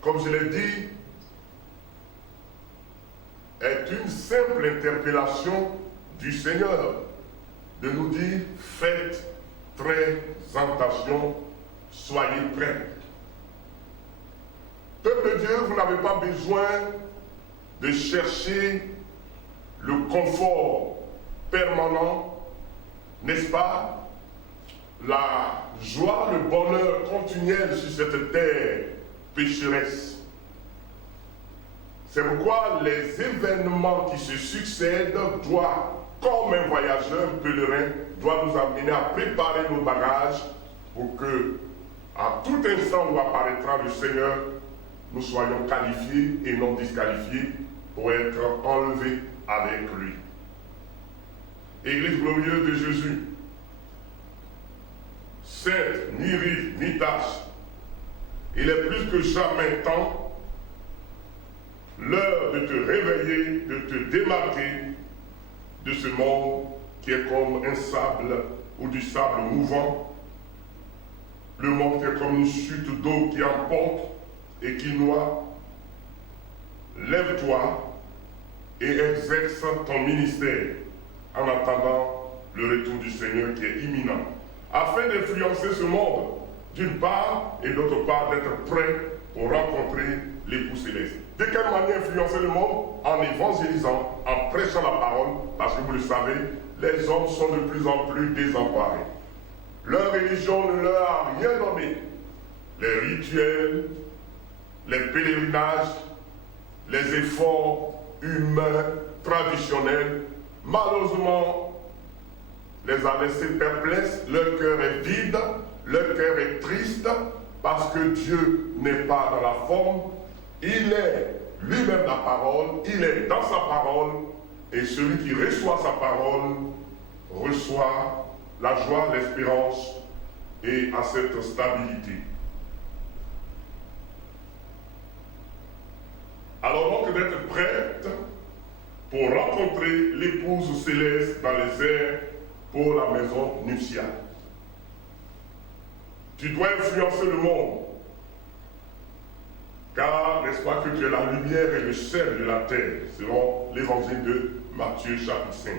comme je l'ai dit, est une simple interpellation du Seigneur de nous dire faites très attention, soyez prêts. Peuple de Dieu, vous n'avez pas besoin de chercher le confort permanent, n'est-ce pas? La joie, le bonheur continuel sur cette terre pécheresse. C'est pourquoi les événements qui se succèdent doivent, comme un voyageur, un pèlerin, doivent nous amener à préparer nos bagages pour que, à tout instant où apparaîtra le Seigneur, nous soyons qualifiés et non disqualifiés pour être enlevés avec lui. Église glorieuse de Jésus, sainte, ni ride, ni tache, il est plus que jamais temps, l'heure de te réveiller, de te démarquer de ce monde qui est comme un sable ou du sable mouvant, le monde qui est comme une chute d'eau qui emporte et qui noie. Lève-toi et exerce ton ministère en attendant le retour du Seigneur qui est imminent, afin d'influencer ce monde, d'une part, et d'autre part, d'être prêt pour rencontrer l'époux céleste. De quelle manière influencer le monde? En évangélisant, en prêchant la parole, parce que vous le savez, les hommes sont de plus en plus désemparés. Leur religion ne leur a rien donné. Les rituels, les pèlerinages, les efforts humains, traditionnels, malheureusement, les a laissés perplexes, leur cœur est vide, leur cœur est triste, parce que Dieu n'est pas dans la forme, il est lui-même la parole, il est dans sa parole, et celui qui reçoit sa parole reçoit la joie, l'espérance et a cette stabilité. Alors donc d'être prête pour rencontrer l'épouse céleste dans les airs pour la maison nuptiale. Tu dois influencer le monde, car n'est-ce pas que tu es la lumière et le sel de la terre, selon l'évangile de Matthieu chapitre 5.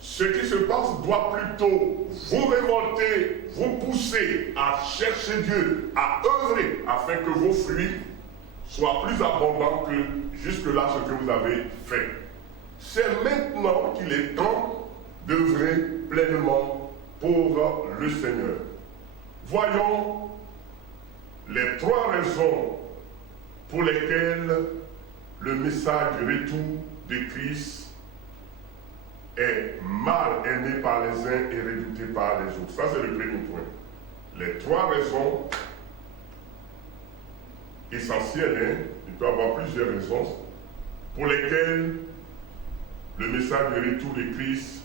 Ce qui se passe doit plutôt vous révolter, vous pousser à chercher Dieu, à œuvrer afin que vos fruits soient plus abondants que jusque-là ce que vous avez fait. C'est maintenant qu'il est temps d'œuvrer pleinement pour le Seigneur. Voyons les 3 raisons pour lesquelles le message du retour de Christ est mal aimé par les uns et redouté par les autres. Ça, c'est le premier point. Les 3 raisons essentielles, il peut y avoir plusieurs raisons, pour lesquelles le message du retour de Christ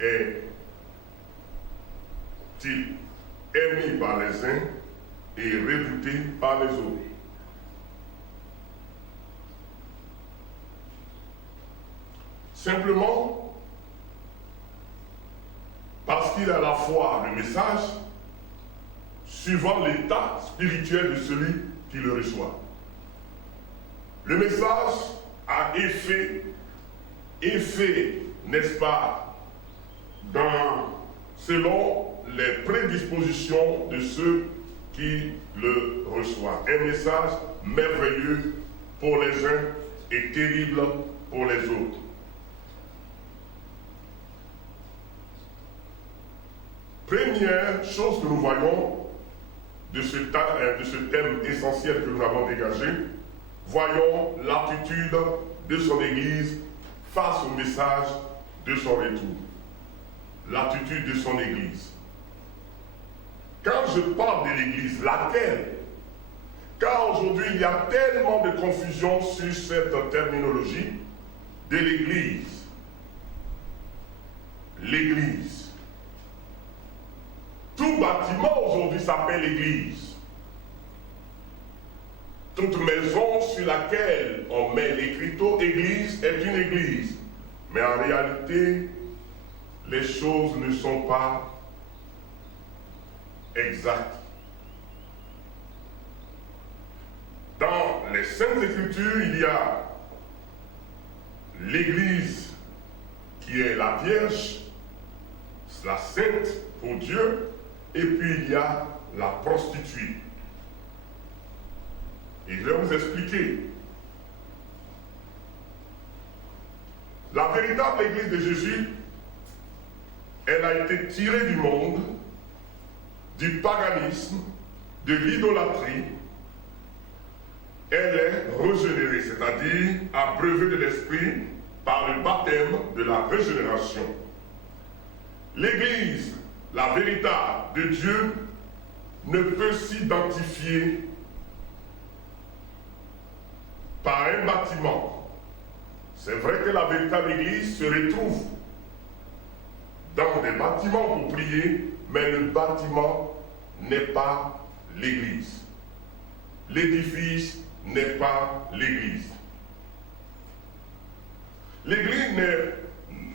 est-il aimé par les uns et redouté par les autres. Simplement parce qu'il a à la fois le message suivant l'état spirituel de celui qui le reçoit. Le message a effet, n'est-ce pas, selon les prédispositions de ceux qui le reçoivent. Un message merveilleux pour les uns et terrible pour les autres. Première chose que nous voyons de ce thème essentiel que nous avons dégagé, voyons l'attitude de son Église face au message de son retour. L'attitude de son Église. Quand je parle de l'Église, laquelle? Car aujourd'hui, il y a tellement de confusion sur cette terminologie de l'Église. L'Église. Tout bâtiment aujourd'hui s'appelle Église. Toute maison sur laquelle on met l'écriteau église est une église. Mais en réalité, les choses ne sont pas exactes. Dans les Saintes Écritures, il y a l'église qui est la Vierge, la Sainte pour Dieu, et puis il y a la prostituée. Et je vais vous expliquer. La véritable Église de Jésus, elle a été tirée du monde, du paganisme, de l'idolâtrie. Elle est régénérée, c'est-à-dire abreuvée de l'Esprit par le baptême de la régénération. L'Église, la véritable de Dieu, ne peut s'identifier par un bâtiment. C'est vrai que la véritable Église se retrouve dans des bâtiments pour prier, mais le bâtiment n'est pas l'Église. L'édifice n'est pas l'Église. L'Église n'est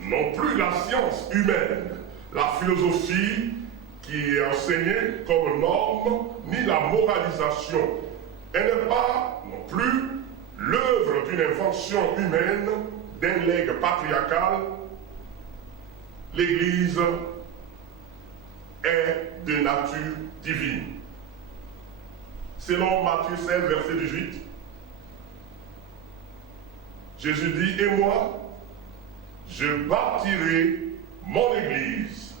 non plus la science humaine, la philosophie qui est enseignée comme norme, ni la moralisation. Elle n'est pas non plus l'œuvre d'une invention humaine, d'un legs patriarcal. L'Église est de nature divine. Selon Matthieu 16, verset 18, Jésus dit, « Et moi, je bâtirai mon Église,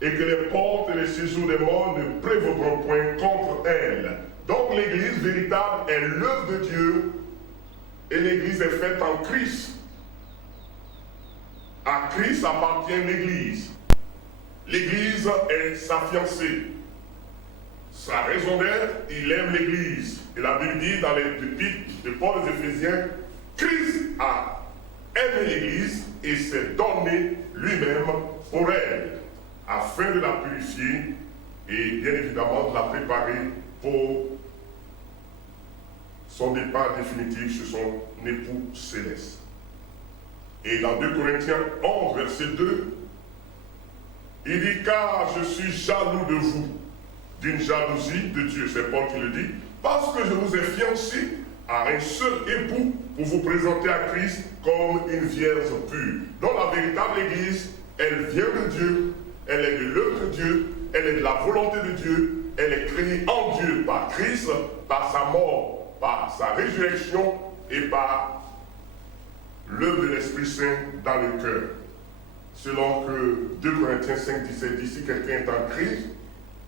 et que les portes et les séjours des morts ne prévaudront point contre elle. » Donc l'Église véritable est l'œuvre de Dieu, et l'Église est faite en Christ. À Christ appartient l'Église. L'Église est sa fiancée. Sa raison d'être, il aime l'Église. Et la Bible dit dans l'épître de Paul aux Éphésiens, Christ a aimé l'Église et s'est donné lui-même pour elle, afin de la purifier et bien évidemment de la préparer pour son départ définitif sur son époux céleste. Et dans 2 Corinthiens 11, verset 2, il dit, car je suis jaloux de vous, d'une jalousie de Dieu, c'est Paul qui le dit, parce que je vous ai fiancé à un seul époux pour vous présenter à Christ comme une vierge pure. Donc la véritable Église, elle vient de Dieu, elle est de l'œuvre de Dieu, elle est de la volonté de Dieu, elle est créée en Dieu par Christ, par sa mort, par sa résurrection et par l'œuvre de l'Esprit Saint dans le cœur. Selon que 2 Corinthiens 5, 17 dit, si quelqu'un est en Christ,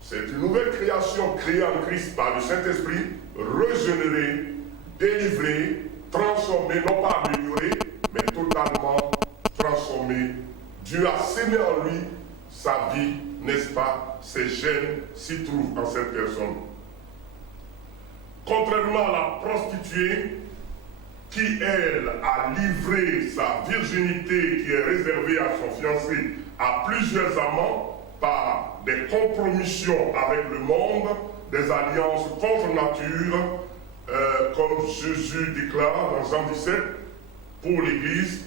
c'est une nouvelle création créée en Christ par le Saint-Esprit, régénérée, délivrée, transformée, non pas améliorée, mais totalement transformée. Dieu a sémé en lui sa vie, n'est-ce pas? Ses gènes s'y trouvent en cette personne. Contrairement à la prostituée, qui, elle, a livré sa virginité qui est réservée à son fiancé à plusieurs amants par des compromissions avec le monde, des alliances contre nature, comme Jésus déclare dans Jean 17, pour l'Église,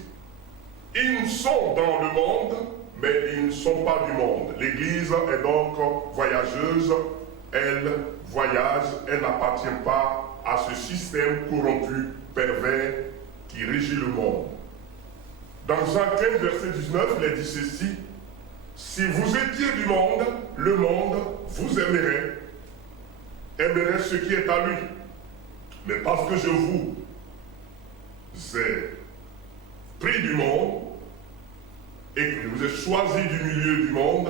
ils sont dans le monde, mais ils ne sont pas du monde. L'Église est donc voyageuse, elle voyage, elle n'appartient pas à ce système corrompu, pervers, qui régit le monde. Dans Jean 15, verset 19, il est dit ceci, « Si vous étiez du monde, le monde vous aimerait ce qui est à lui. Mais parce que je vous ai pris du monde, et que je vous ai choisi du milieu du monde,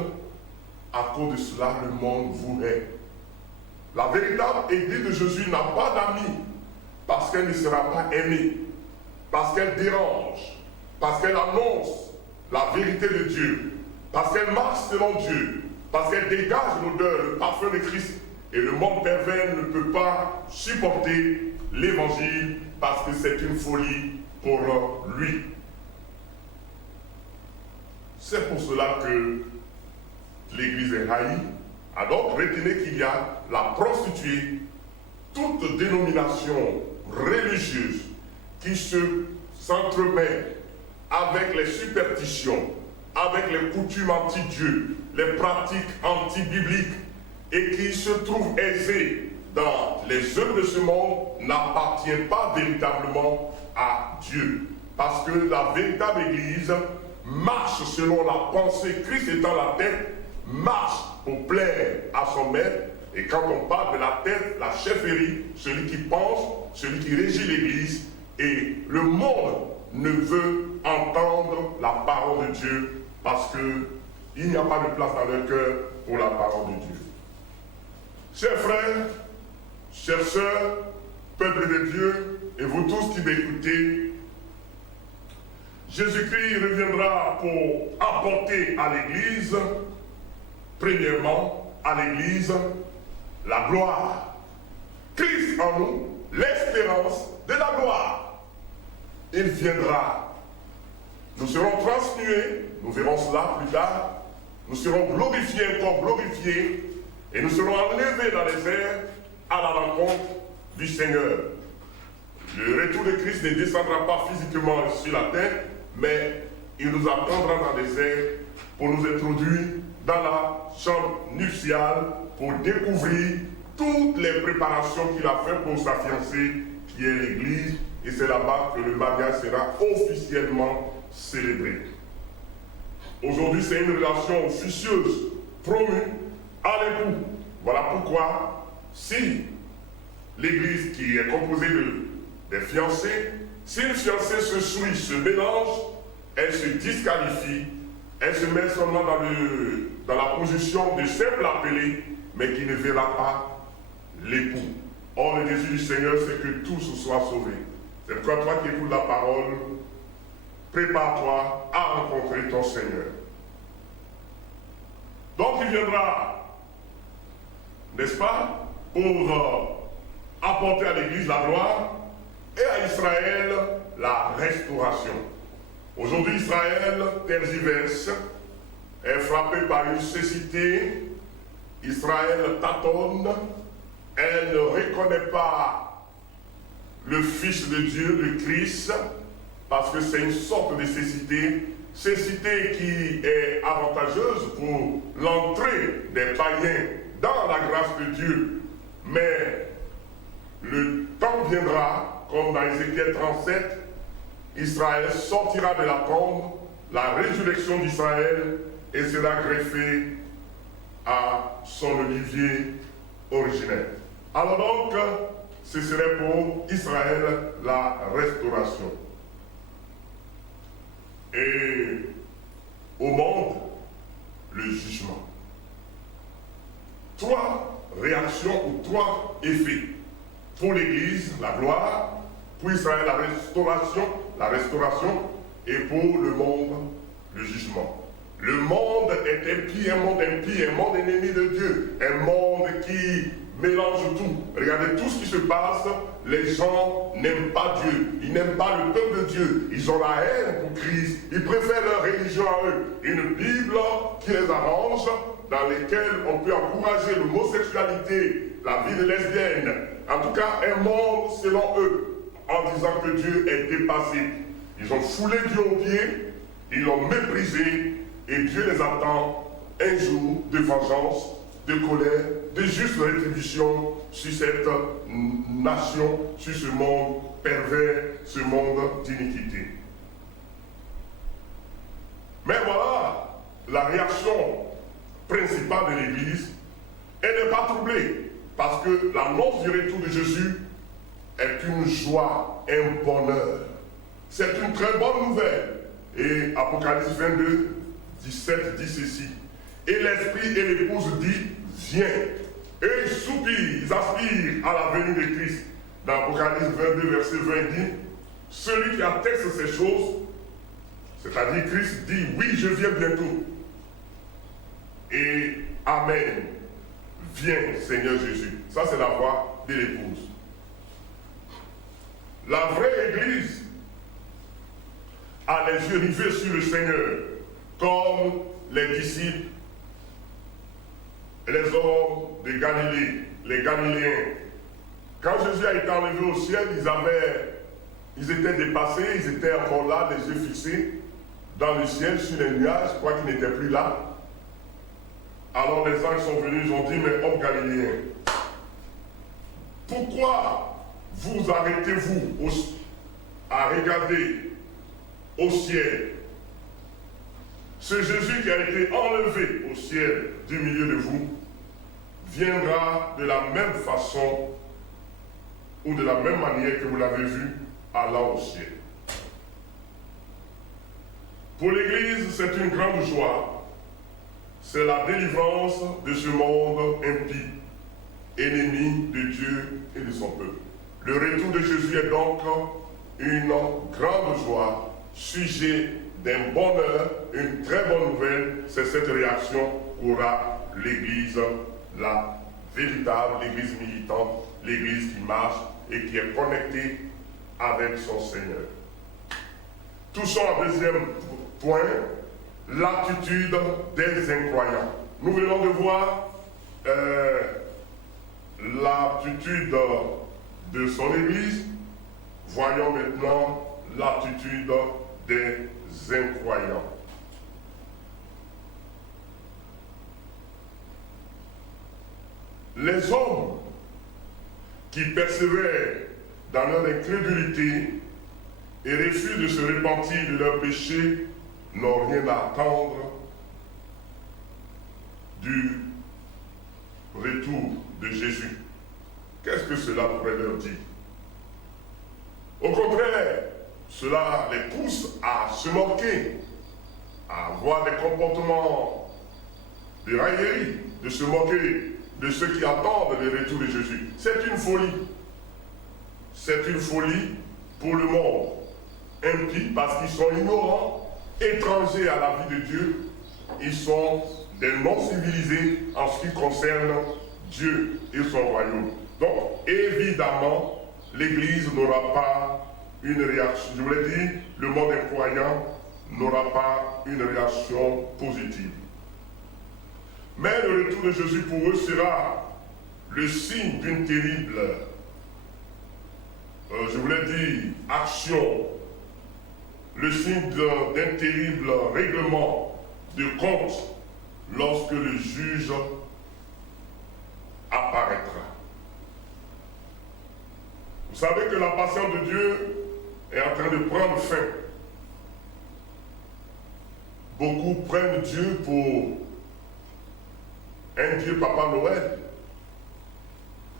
à cause de cela, le monde vous hait. » La véritable Église de Jésus n'a pas d'amis, parce qu'elle ne sera pas aimée, parce qu'elle dérange, parce qu'elle annonce la vérité de Dieu, parce qu'elle marche selon Dieu, parce qu'elle dégage l'odeur, le parfum de Christ, et le monde pervers ne peut pas supporter l'évangile parce que c'est une folie pour lui. C'est pour cela que l'Église est haïe. Alors retenez qu'il y a la prostituée toute dénomination religieuse qui s'entremêle avec les superstitions, avec les coutumes anti-Dieu, les pratiques anti-bibliques et qui se trouve aisée dans les œuvres de ce monde n'appartient pas véritablement à Dieu. Parce que la véritable Église marche selon la pensée, Christ étant la tête, marche pour plaire à son maître. Et quand on parle de la tête, la chefferie, celui qui pense, celui qui régit l'Église, et le monde ne veut entendre la parole de Dieu parce qu'il n'y a pas de place dans leur cœur pour la parole de Dieu. Chers frères, chères sœurs, peuple de Dieu, et vous tous qui m'écoutez, Jésus-Christ reviendra pour apporter à l'Église, premièrement, à l'Église, la gloire. Christ en nous, l'espérance de la gloire. Il viendra. Nous serons transmués, nous verrons cela plus tard. Nous serons glorifiés, encore glorifiés, et nous serons enlevés dans les airs à la rencontre du Seigneur. Le retour de Christ ne descendra pas physiquement sur la terre, mais il nous attendra dans les airs pour nous introduire dans la chambre nuptiale pour découvrir toutes les préparations qu'il a faites pour sa fiancée, qui est l'Église, et c'est là-bas que le mariage sera officiellement célébré. Aujourd'hui, c'est une relation officieuse, promue à l'époux. Voilà pourquoi, si l'Église qui est composée des fiancés, si une fiancée se souille, se mélange, elle se disqualifie, elle se met seulement dans la position de simple appelé, mais qui ne verra pas l'époux. Or, le désir du Seigneur, c'est que tous soient sauvés. C'est pourquoi toi qui écoutes la parole, prépare-toi à rencontrer ton Seigneur. Donc, il viendra, n'est-ce pas, pour apporter à l'Église la gloire et à Israël la restauration. Aujourd'hui, Israël tergiverse, est frappé par une cécité. Israël tâtonne, elle ne reconnaît pas le Fils de Dieu, le Christ, parce que c'est une sorte de cécité qui est avantageuse pour l'entrée des païens dans la grâce de Dieu. Mais le temps viendra, comme dans Ézéchiel 37, Israël sortira de la tombe, la résurrection d'Israël, et sera greffé à son olivier originel. Alors donc, ce serait pour Israël la restauration. Et au monde, le jugement. 3 réactions ou 3 effets. Pour l'Église, la gloire. Pour Israël, la restauration. Et pour le monde, le jugement. Le monde est impie, un monde ennemi de Dieu, un monde qui mélange tout. Regardez tout ce qui se passe, les gens n'aiment pas Dieu, ils n'aiment pas le peuple de Dieu, ils ont la haine pour Christ, ils préfèrent leur religion à eux. Une Bible qui les arrange, dans laquelle on peut encourager l'homosexualité, la vie de lesbienne, en tout cas un monde selon eux, en disant que Dieu est dépassé. Ils ont foulé Dieu aux pieds, ils l'ont méprisé, et Dieu les attend un jour de vengeance, de colère, de juste rétribution sur cette nation, sur ce monde pervers, ce monde d'iniquité. Mais voilà, la réaction principale de l'Église, elle n'est pas troublée, parce que l'annonce du retour de Jésus est une joie, un bonheur. C'est une très bonne nouvelle. Et Apocalypse 22, 17 dit ceci. Et l'Esprit et l'épouse dit, viens. Et ils soupirent, ils aspirent à la venue de Christ. Dans Apocalypse 22, verset 20 dit, celui qui atteste ces choses, c'est-à-dire Christ dit, oui, je viens bientôt. Et Amen. Viens, Seigneur Jésus. Ça, c'est la voix de l'épouse. La vraie Église a les yeux rivés sur le Seigneur, comme les disciples, les hommes de Galilée, les Galiléens, Quand Jésus a été enlevé au ciel, ils étaient dépassés, ils étaient encore là, les yeux fixés dans le ciel, sur les nuages, je crois qu'ils n'étaient plus là. Alors les anges sont venus, ils ont dit, mais homme galiléen, pourquoi vous arrêtez-vous à regarder au ciel ce Jésus qui a été enlevé au ciel du milieu de vous viendra de la même façon ou de la même manière que vous l'avez vu allant au ciel. Pour l'Église, c'est une grande joie. C'est la délivrance de ce monde impie, ennemi de Dieu et de son peuple. Le retour de Jésus est donc une grande joie, sujet d'un bonheur, une très bonne nouvelle. C'est cette réaction qu'aura l'Église, la véritable, l'Église militante, l'Église qui marche et qui est connectée avec son Seigneur. Touchons au deuxième point, l'attitude des incroyants. Nous venons de voir l'attitude de son Église. Voyons maintenant l'attitude des incroyants. Les hommes qui persévèrent dans leur incrédulité et refusent de se repentir de leurs péchés n'ont rien à attendre du retour de Jésus. Qu'est-ce que cela pourrait leur dire? Au contraire, cela les pousse à se moquer, à avoir des comportements de raillerie, de se moquer de ceux qui attendent le retour de Jésus. C'est une folie. C'est une folie pour le monde impie parce qu'ils sont ignorants, étrangers à la vie de Dieu. Ils sont des non-civilisés en ce qui concerne Dieu et son royaume. Donc, évidemment, l'Église n'aura pas une réaction. Je vous l'ai dit, le monde incroyant n'aura pas une réaction positive. Mais le retour de Jésus pour eux sera le signe d'une terrible, je vous l'ai dit, action, le signe d'un terrible règlement de compte lorsque le juge apparaîtra. Vous savez que la patience de Dieu est en train de prendre fin. Beaucoup prennent Dieu pour un Dieu Papa Noël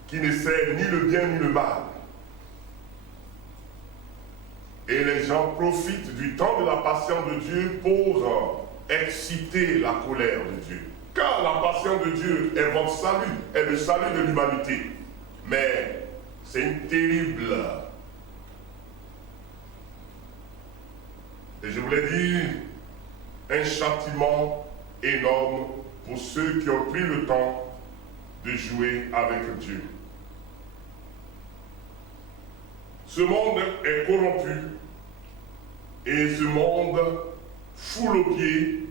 qui ne sait ni le bien ni le mal. Et les gens profitent du temps de la patience de Dieu pour exciter la colère de Dieu. Car la patience de Dieu est votre salut, est le salut de l'humanité. Mais c'est une terrible, et je voulais dire, un châtiment énorme pour ceux qui ont pris le temps de jouer avec Dieu. Ce monde est corrompu et ce monde foule aux pieds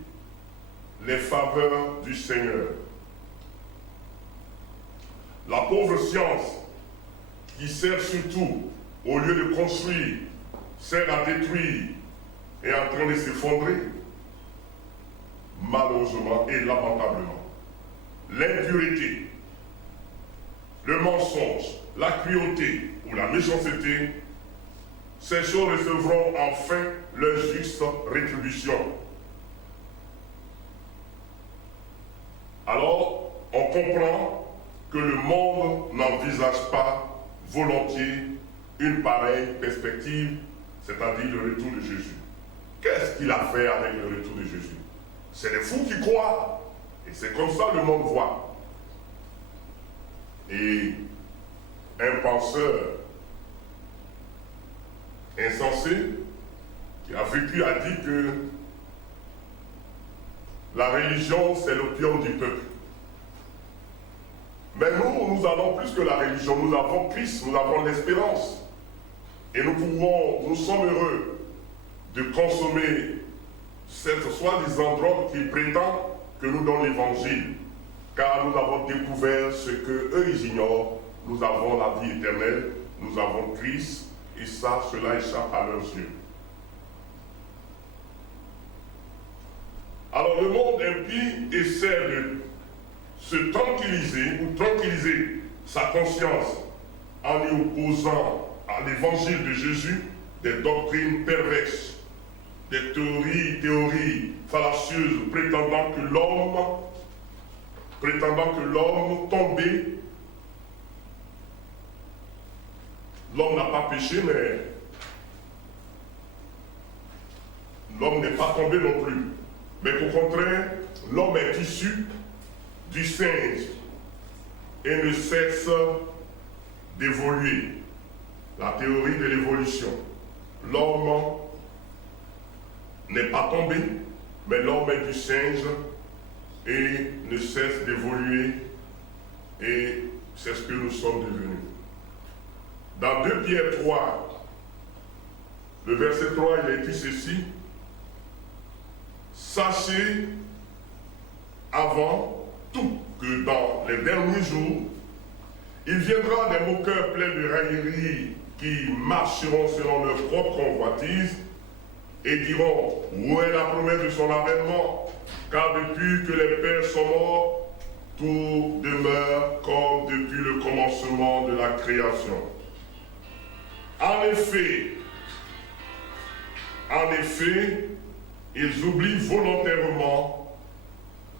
les faveurs du Seigneur. La pauvre science qui sert surtout, au lieu de construire, sert à détruire et est en train de s'effondrer, malheureusement et lamentablement. L'impureté, le mensonge, la cruauté ou la méchanceté, ces choses recevront enfin leur juste rétribution. Alors, on comprend que le monde n'envisage pas volontiers une pareille perspective, c'est-à-dire le retour de Jésus. Qu'est-ce qu'il a fait avec le retour de Jésus? C'est les fous qui croient, et c'est comme ça le monde voit. Et un penseur insensé qui a vécu a dit que la religion c'est l'opium du peuple. Mais nous allons plus que la religion, nous avons Christ, nous avons l'espérance. Et nous sommes heureux de consommer cette soi-disant drogue qui prétend que nous donne l'évangile, car nous avons découvert ce qu'eux ils ignorent, nous avons la vie éternelle, nous avons Christ, et ça, cela échappe à leurs yeux. Alors le monde impie essaie de se tranquilliser ou tranquilliser sa conscience en y opposant à l'évangile de Jésus des doctrines perverses, des théories fallacieuses prétendant que l'homme tombé, l'homme n'a pas péché, mais l'homme n'est pas tombé non plus. Mais au contraire, l'homme est issu du singe et ne cesse d'évoluer. La théorie de l'évolution. L'homme n'est pas tombé, mais l'homme est du singe et ne cesse d'évoluer, et c'est ce que nous sommes devenus. Dans 2 Pierre 3, le verset 3, il est dit ceci: sachez avant tout que dans les derniers jours, il viendra des moqueurs pleins de railleries qui marcheront selon leur propre convoitise et diront: où est la promesse de son avènement? Car depuis que les pères sont morts, tout demeure comme depuis le commencement de la création. En effet, ils oublient volontairement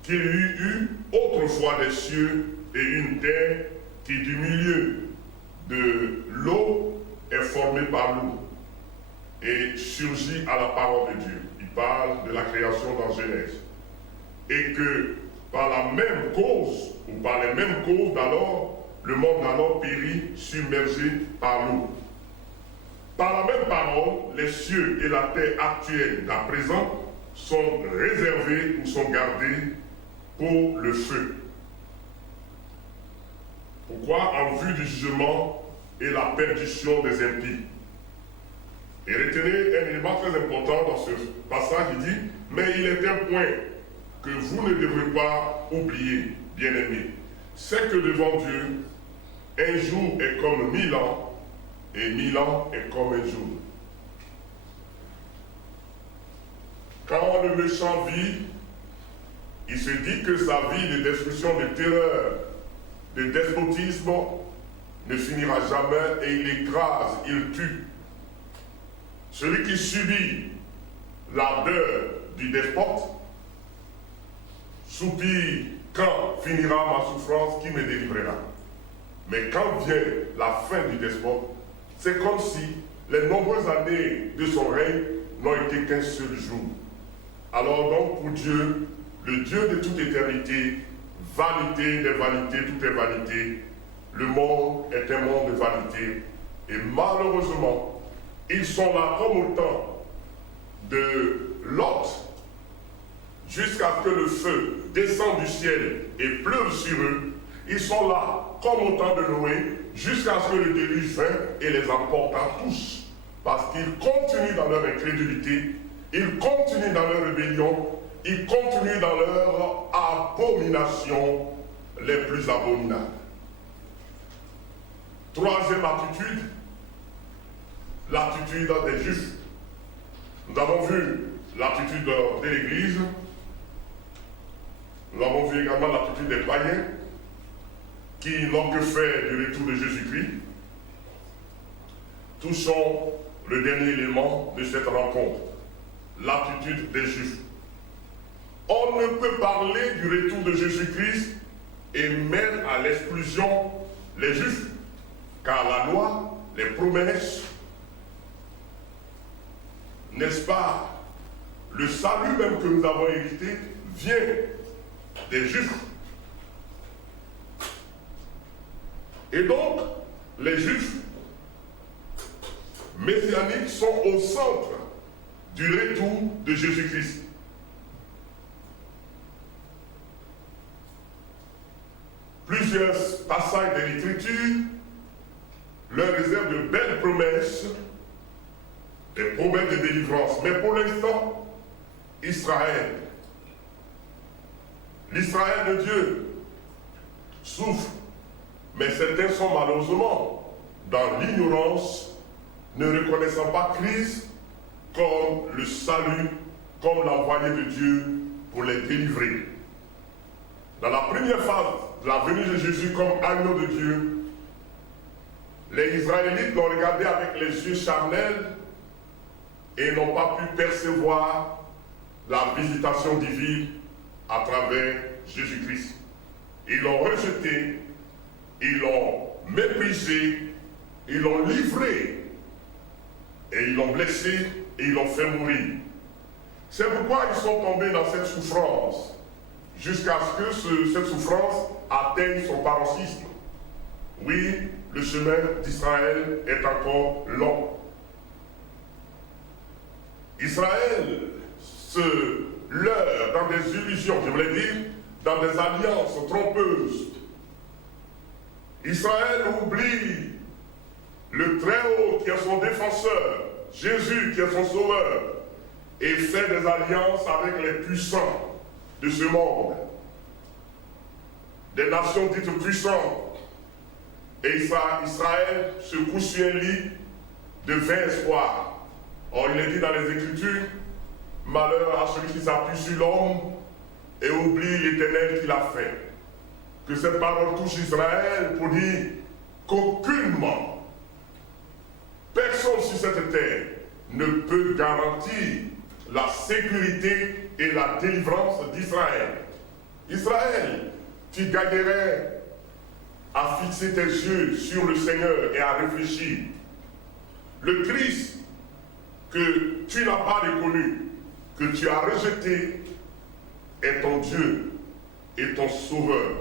qu'il y eut autrefois des cieux et une terre qui du milieu de l'eau est formée par l'eau et surgit à la parole de Dieu. Il parle de la création dans Genèse. Et que par la même cause, ou par les mêmes causes d'alors, le monde alors périt submergé par l'eau. Par la même parole, les cieux et la terre actuelle d'à présent sont réservés ou sont gardés pour le feu. Pourquoi? En vue du jugement et la perdition des impies. Et retenez un élément très important dans ce passage, il dit: mais il est un point que vous ne devrez pas oublier, bien-aimés, c'est que devant Dieu, un jour est comme 1000 ans, et 1000 ans est comme un jour. Quand le méchant vit, il se dit que sa vie de destruction, de terreur, de despotisme ne finira jamais, et il écrase, il tue. Celui qui subit l'ardeur du despote soupire: quand finira ma souffrance, qui me délivrera? Mais quand vient la fin du despote, c'est comme si les nombreuses années de son règne n'ont été qu'un seul jour. Alors donc pour Dieu, le Dieu de toute éternité, vanité des vanités, tout est vanité. Le monde est un monde de vanité. Et malheureusement, ils sont là comme au temps de Lot, jusqu'à ce que le feu descende du ciel et pleuve sur eux. Ils sont là comme au temps de Noé, jusqu'à ce que le déluge vint et les emporte à tous. Parce qu'ils continuent dans leur incrédulité, ils continuent dans leur rébellion, ils continuent dans leur abomination les plus abominables. Troisième attitude, l'attitude des Juifs. Nous avons vu l'attitude de l'Église, nous avons vu également l'attitude des païens qui n'ont que faire du retour de Jésus-Christ. Touchons le dernier élément de cette rencontre, l'attitude des Juifs. On ne peut parler du retour de Jésus-Christ et mettre à l'exclusion les Juifs, car la loi, les promesses, n'est-ce pas, le salut même que nous avons hérité vient des Juifs. Et donc, les Juifs messianiques sont au centre du retour de Jésus-Christ. Plusieurs passages de l'Écriture leur réservent de belles promesses, des promesses de délivrance. Mais pour l'instant, Israël, l'Israël de Dieu, souffre Mais certains sont malheureusement dans l'ignorance, ne reconnaissant pas Christ comme le salut, comme l'envoyé de Dieu pour les délivrer. Dans la première phase de la venue de Jésus comme agneau de Dieu, les Israélites l'ont regardé avec les yeux charnels et n'ont pas pu percevoir la visitation divine à travers Jésus-Christ. Ils l'ont rejeté, ils l'ont méprisé, ils l'ont livré, et ils l'ont blessé, et ils l'ont fait mourir. C'est pourquoi ils sont tombés dans cette souffrance, jusqu'à ce que cette souffrance atteigne son paroxysme. Oui, le chemin d'Israël est encore long. Israël se leurre dans des illusions, je voulais dire, dans des alliances trompeuses. Israël oublie le Très-Haut qui est son défenseur, Jésus qui est son sauveur, et fait des alliances avec les puissants de ce monde, des nations dites puissantes. Et Israël se couche sur un lit de vain espoir. Or, il est dit dans les Écritures, malheur à celui qui s'appuie sur l'homme et oublie l'Éternel qui l'a fait. Que cette parole touche Israël pour dire qu'aucunement, personne sur cette terre ne peut garantir la sécurité et la délivrance d'Israël. Israël, tu gagnerais à fixer tes yeux sur le Seigneur et à réfléchir. Le Christ que tu n'as pas reconnu, que tu as rejeté, est ton Dieu et ton sauveur,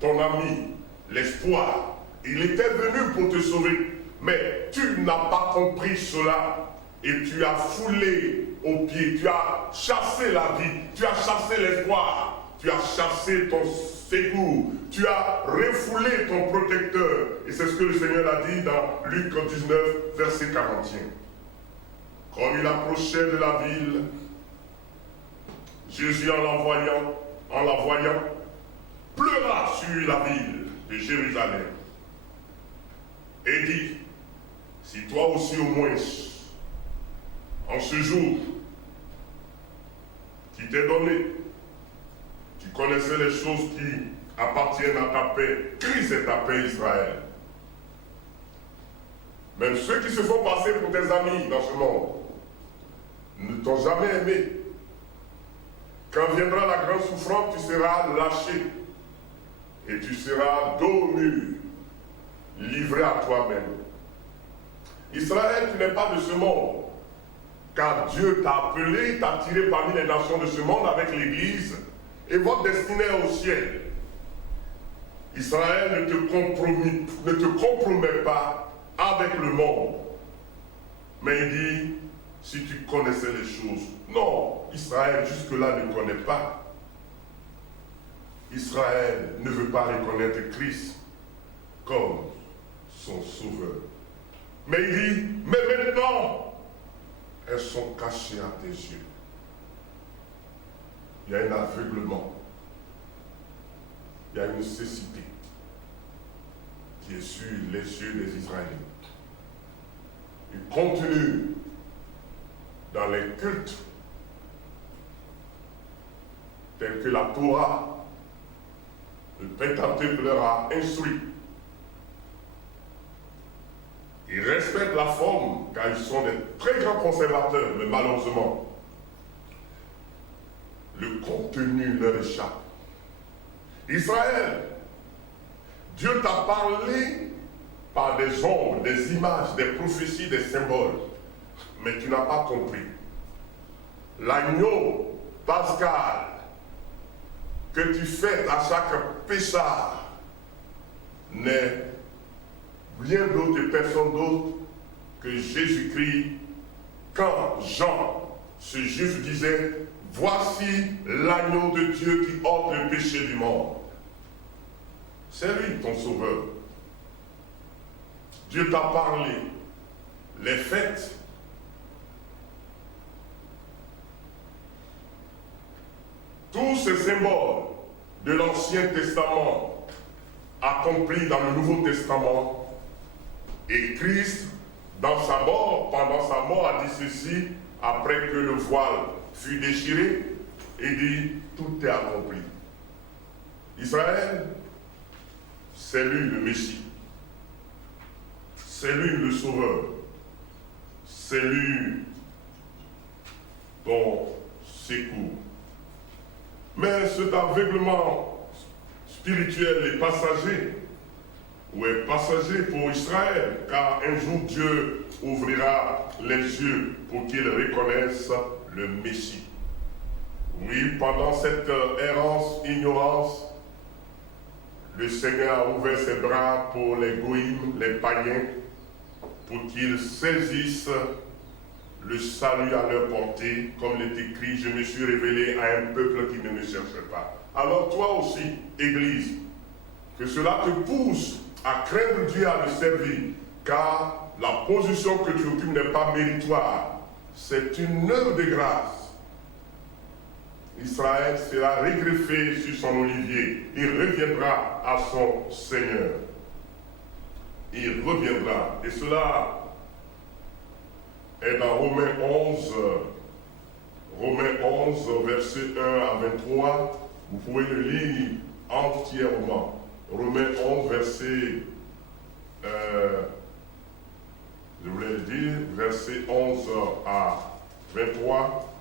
ton ami, l'espoir. Il était venu pour te sauver, mais tu n'as pas compris cela et tu as foulé aux pieds, tu as chassé la vie, tu as chassé l'espoir, tu as chassé ton secours, tu as refoulé ton protecteur. Et c'est ce que le Seigneur a dit dans Luc 19, verset 41. Comme il approchait de la ville, Jésus en la voyant, pleura sur la ville de Jérusalem et dit, si toi aussi au moins, en ce jour qui t'est donné, tu connaissais les choses qui appartiennent à ta paix, Christ est ta paix, Israël. Même ceux qui se font passer pour tes amis dans ce monde ne t'ont jamais aimé. Quand viendra la grande souffrance, tu seras lâché et tu seras dos au mur, livré à toi-même. Israël, tu n'es pas de ce monde, car Dieu t'a appelé, t'a tiré parmi les nations de ce monde avec l'Église, et votre destinée est au ciel. Israël ne te compromet pas avec le monde. Mais il dit, si tu connaissais les choses. Non, Israël jusque-là ne connaît pas. Israël ne veut pas reconnaître Christ comme son sauveur. Mais il dit, mais maintenant, elles sont cachées à tes yeux. Il y a un aveuglement. Il y a une cécité qui est sur les yeux des Israélites. Ils continuent dans les cultes tels que la Torah, le Pentateuque leur a instruit. Ils respectent la forme car ils sont des très grands conservateurs, mais malheureusement, le contenu leur échappe. Israël, Dieu t'a parlé par des ombres, des images, des prophéties, des symboles, mais tu n'as pas compris. L'agneau pascal que tu fais à chaque péchard n'est rien d'autre et personne d'autre que Jésus-Christ. Quand Jean, ce juif, disait « Voici l'agneau de Dieu qui ôte le péché du monde ». C'est lui ton sauveur. Dieu t'a parlé. Les fêtes, tous ces symboles de l'Ancien Testament accompli dans le Nouveau Testament. Et Christ, dans sa mort, pendant sa mort, a dit ceci, après que le voile fut déchiré, il dit, tout est accompli. Israël, c'est lui le Messie. C'est lui le Sauveur. C'est lui ton secours. Mais cet aveuglement spirituel est passager, ou est passager pour Israël, car un jour Dieu ouvrira les yeux pour qu'ils reconnaissent le Messie. Oui, pendant cette errance, ignorance, le Seigneur a ouvert ses bras pour les goïms, les païens, pour qu'ils saisissent le salut à leur portée, comme il est écrit, je me suis révélé à un peuple qui ne me cherchait pas. Alors toi aussi, Église, que cela te pousse à craindre Dieu, à le servir, car la position que tu occupes n'est pas méritoire, c'est une œuvre de grâce. Israël sera regreffé sur son olivier, il reviendra à son Seigneur. Il reviendra, et cela est dans Romains 11, verset 1 à 23. Vous pouvez le lire entièrement. Romains 11, verset, je voulais le dire, verset 11 à 23.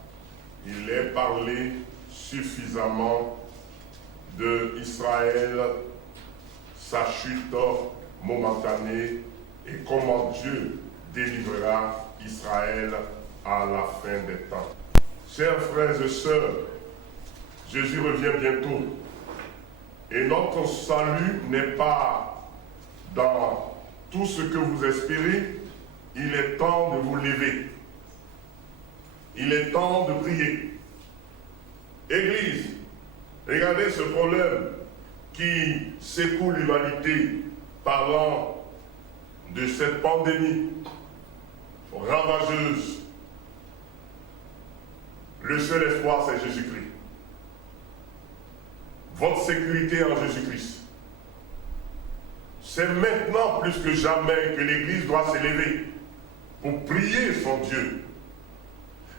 Il est parlé suffisamment de Israël, sa chute momentanée et comment Dieu délivrera Israël à la fin des temps. Chers frères et sœurs, Jésus revient bientôt et notre salut n'est pas dans tout ce que vous espérez. Il est temps de vous lever. Il est temps de prier. Église, regardez ce problème qui secoue l'humanité, parlant de cette pandémie ravageuse. Le seul espoir, c'est Jésus-Christ. Votre sécurité en Jésus-Christ. C'est maintenant plus que jamais que l'Église doit s'élever pour prier son Dieu.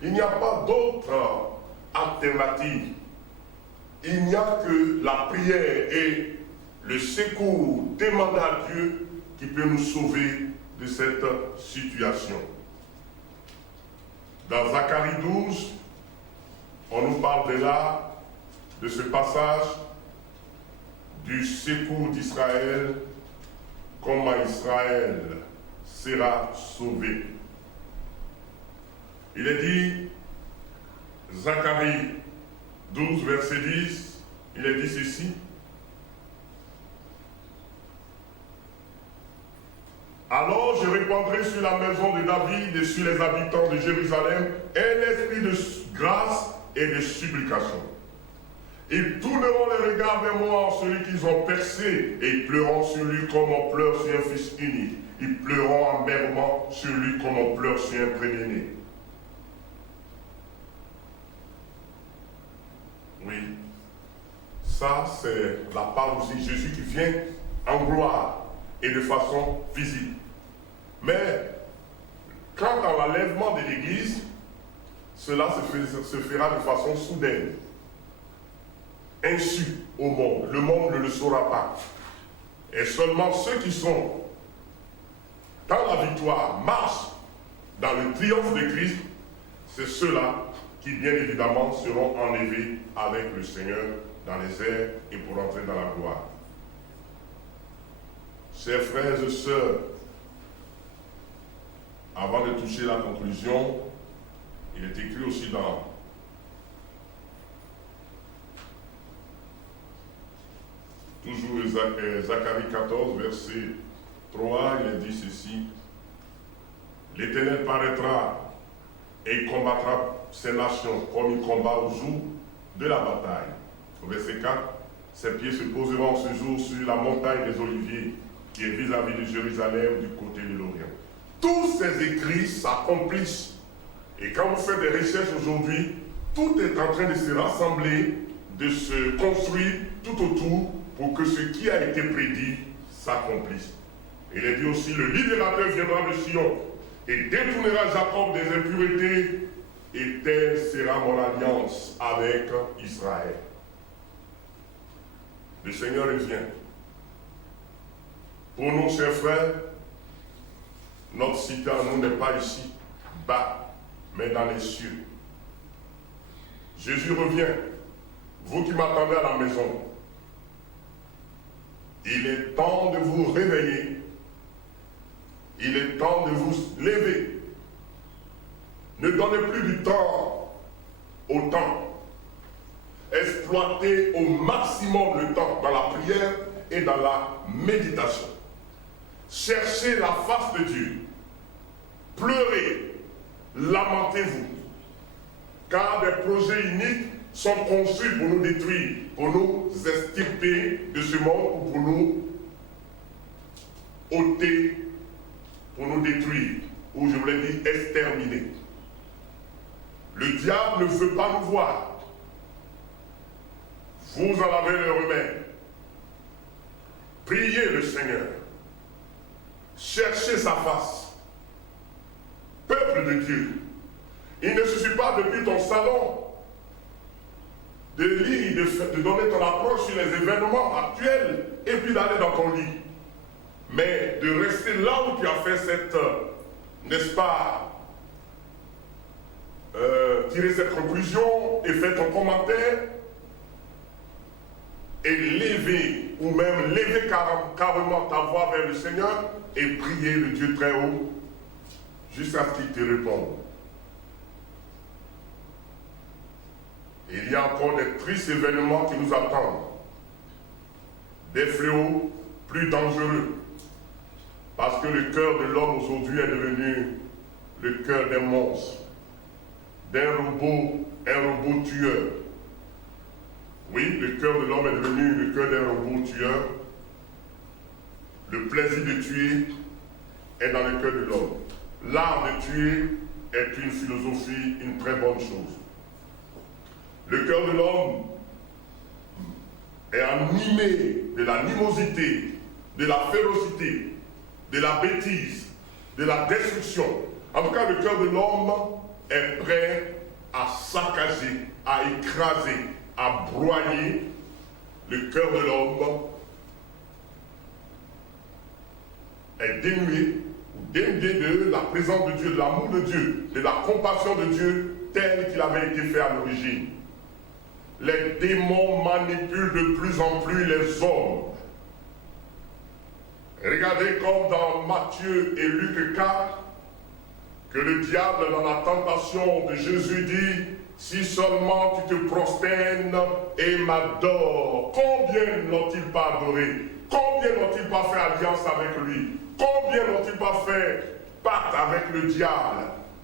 Il n'y a pas d'autre alternative. Il n'y a que la prière et le secours demandé à Dieu qui peut nous sauver de cette situation. Dans Zacharie 12, on nous parle de ce passage du secours d'Israël, comment Israël sera sauvé. Il est dit, Zacharie 12, verset 10, il est dit ceci. Alors je répandrai sur la maison de David et sur les habitants de Jérusalem un esprit de grâce et de supplication. Ils tourneront les regards vers moi en celui qu'ils ont percé et ils pleureront sur lui comme on pleure sur un fils unique. Ils pleureront amèrement sur lui comme on pleure sur un premier-né. Oui, ça c'est la parousie, Jésus qui vient en gloire et de façon visible. Mais quand dans l'enlèvement de l'Église, cela se fera de façon soudaine, insu au monde. Le monde ne le saura pas. Et seulement ceux qui sont dans la victoire marchent dans le triomphe de Christ, c'est ceux-là qui bien évidemment seront enlevés avec le Seigneur dans les airs et pour entrer dans la gloire. Chers frères et sœurs, avant de toucher la conclusion, il est écrit aussi dans toujours Zacharie 14, verset 3, il est dit ceci. L'Éternel paraîtra et il combattra ces nations comme il combat au jour de la bataille. Au verset 4, ses pieds se poseront ce jour sur la montagne des Oliviers qui est vis-à-vis de Jérusalem du côté de l'Orient. Tous ces écrits s'accomplissent. Et quand vous faites des recherches aujourd'hui, tout est en train de se rassembler, de se construire tout autour pour que ce qui a été prédit s'accomplisse. Il est dit aussi, le libérateur viendra de Sion et détournera Jacob des impuretés, et telle sera mon alliance avec Israël. Le Seigneur vient. Pour nous, chers frères, notre cité à nous n'est pas ici, bas, mais dans les cieux. Jésus revient. Vous qui m'attendez à la maison, il est temps de vous réveiller. Il est temps de vous lever. Ne donnez plus du temps au temps. Exploitez au maximum le temps dans la prière et dans la méditation. Cherchez la face de Dieu. Pleurez, lamentez-vous. Car des projets iniques sont conçus pour nous détruire, pour nous extirper de ce monde ou pour nous ôter, pour nous détruire, ou je voulais dire exterminer. Le diable ne veut pas nous voir. Vous en avez le remède. Priez le Seigneur. Cherchez sa face. Peuple de Dieu, il ne suffit pas depuis ton salon de lire, de donner ton approche sur les événements actuels et puis d'aller dans ton lit. Mais de rester là où tu as fait cette, n'est-ce pas, tirer cette conclusion et faire ton commentaire et lever, ou même lever carrément ta voix vers le Seigneur et prier le Dieu très haut jusqu'à ce qu'il te réponde. Il y a encore des tristes événements qui nous attendent. Des fléaux plus dangereux. Parce que le cœur de l'homme aujourd'hui est devenu le cœur d'un monstre. D'un robot, un robot tueur. Oui, le cœur de l'homme est devenu le cœur d'un robot tueur. Le plaisir de tuer est dans le cœur de l'homme. L'art de tuer est une philosophie, une très bonne chose. Le cœur de l'homme est animé de l'animosité, de la férocité, de la bêtise, de la destruction. En tout cas, le cœur de l'homme est prêt à saccager, à écraser, à broyer. Le cœur de l'homme est dénué ou dénué de la présence de Dieu, de l'amour de Dieu, de la compassion de Dieu tel qu'il avait été fait à l'origine. Les démons manipulent de plus en plus les hommes. Regardez comme dans Matthieu et Luc 4, que le diable dans la tentation de Jésus dit, si seulement tu te prosternes et m'adores, combien n'ont-ils pas adoré? Combien n'ont-ils pas fait alliance avec lui? Combien n'ont-ils pas fait pacte avec le diable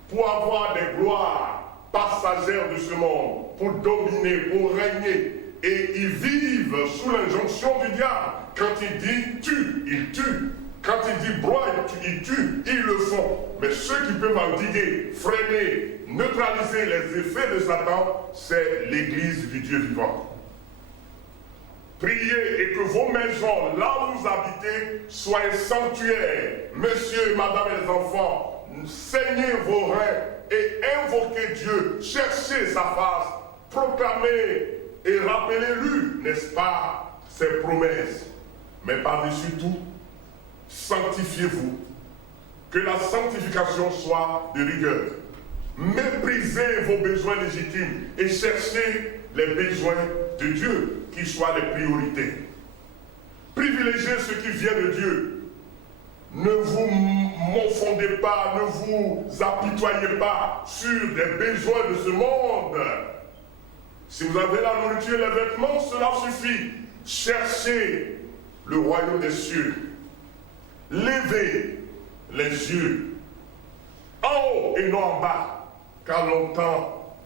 pour avoir des gloires passagères de ce monde, pour dominer, pour régner? Et ils vivent sous l'injonction du diable. Quand il dit tue, il tue. Quand il dit broie, il tue, ils le font. Mais ceux qui peuvent endiguer, freiner, neutraliser les effets de Satan, c'est l'Église du Dieu vivant. Priez et que vos maisons, là où vous habitez, soient sanctuaires. Monsieur et madame et les enfants, saignez vos reins et invoquez Dieu, cherchez sa face, proclamez et rappelez-lui, n'est-ce pas, ses promesses. Mais par-dessus tout, sanctifiez-vous. Que la sanctification soit de rigueur. Méprisez vos besoins légitimes et cherchez les besoins de Dieu qui soient les priorités. Privilégiez ce qui vient de Dieu. Ne vous morfondez pas, ne vous apitoyez pas sur des besoins de ce monde. Si vous avez la nourriture et les vêtements, cela suffit. Cherchez le royaume des cieux. Levez les yeux en haut et non en bas, car longtemps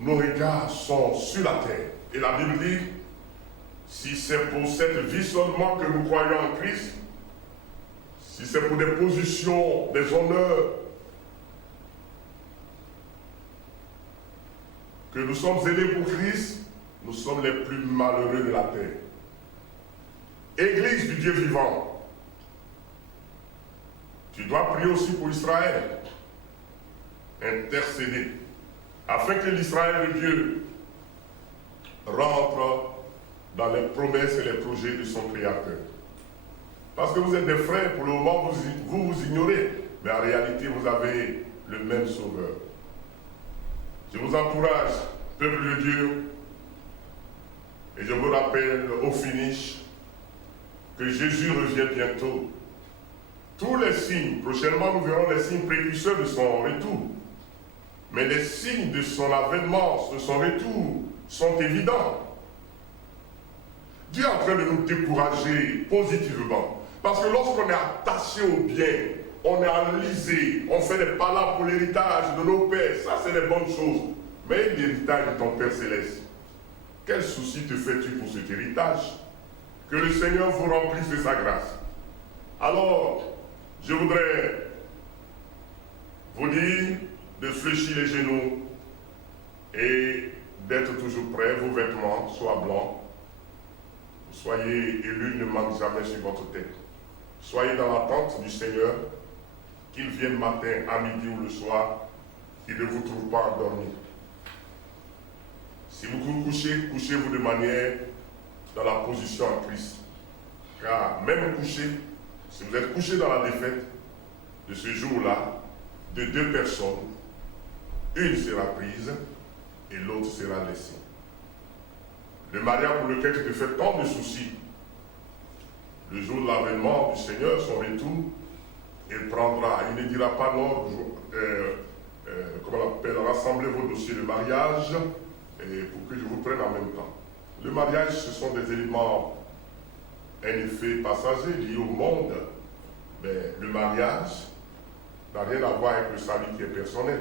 nos regards sont sur la terre. Et la Bible dit, si c'est pour cette vie seulement que nous croyons en Christ, si c'est pour des positions, des honneurs, que nous sommes aidés pour Christ, nous sommes les plus malheureux de la terre. Église du Dieu vivant, tu dois prier aussi pour Israël, intercéder, afin que l'Israël de Dieu rentre dans les promesses et les projets de son Créateur. Parce que vous êtes des frères, pour le moment, vous ignorez, mais en réalité, vous avez le même Sauveur. Je vous encourage, peuple de Dieu, et je vous rappelle au finish que Jésus revient bientôt. Tous les signes, prochainement nous verrons les signes précurseurs de son retour. Mais les signes de son avènement, de son retour, sont évidents. Dieu est en train de nous décourager positivement. Parce que lorsqu'on est attaché au bien, on est enlisé, on fait des palabres pour l'héritage de nos pères, ça c'est des bonnes choses. Mais l'héritage de ton Père Céleste, quel souci te fais-tu pour cet héritage? Que le Seigneur vous remplisse de sa grâce. Alors, je voudrais vous dire de fléchir les genoux et d'être toujours prêts, vos vêtements soient blancs. Soyez élus, ne manque jamais sur votre tête. Soyez dans l'attente du Seigneur, qu'il vienne matin, à midi ou le soir, qu'il ne vous trouve pas endormi. Si vous vous couchez, couchez-vous de manière dans la position en Christ. Car même couché, si vous êtes couché dans la défaite de ce jour-là, de 2 personnes, une sera prise et l'autre sera laissée. Le mariage pour lequel tu te fais tant de soucis, le jour de l'avènement du Seigneur, son retour, il prendra, il ne dira pas non, comment on appelle, rassemblez vos dossiers de mariage et pour que je vous prenne en même temps. Le mariage, ce sont des éléments, un effet passager lié au monde, mais le mariage n'a rien à voir avec le salut qui est personnel.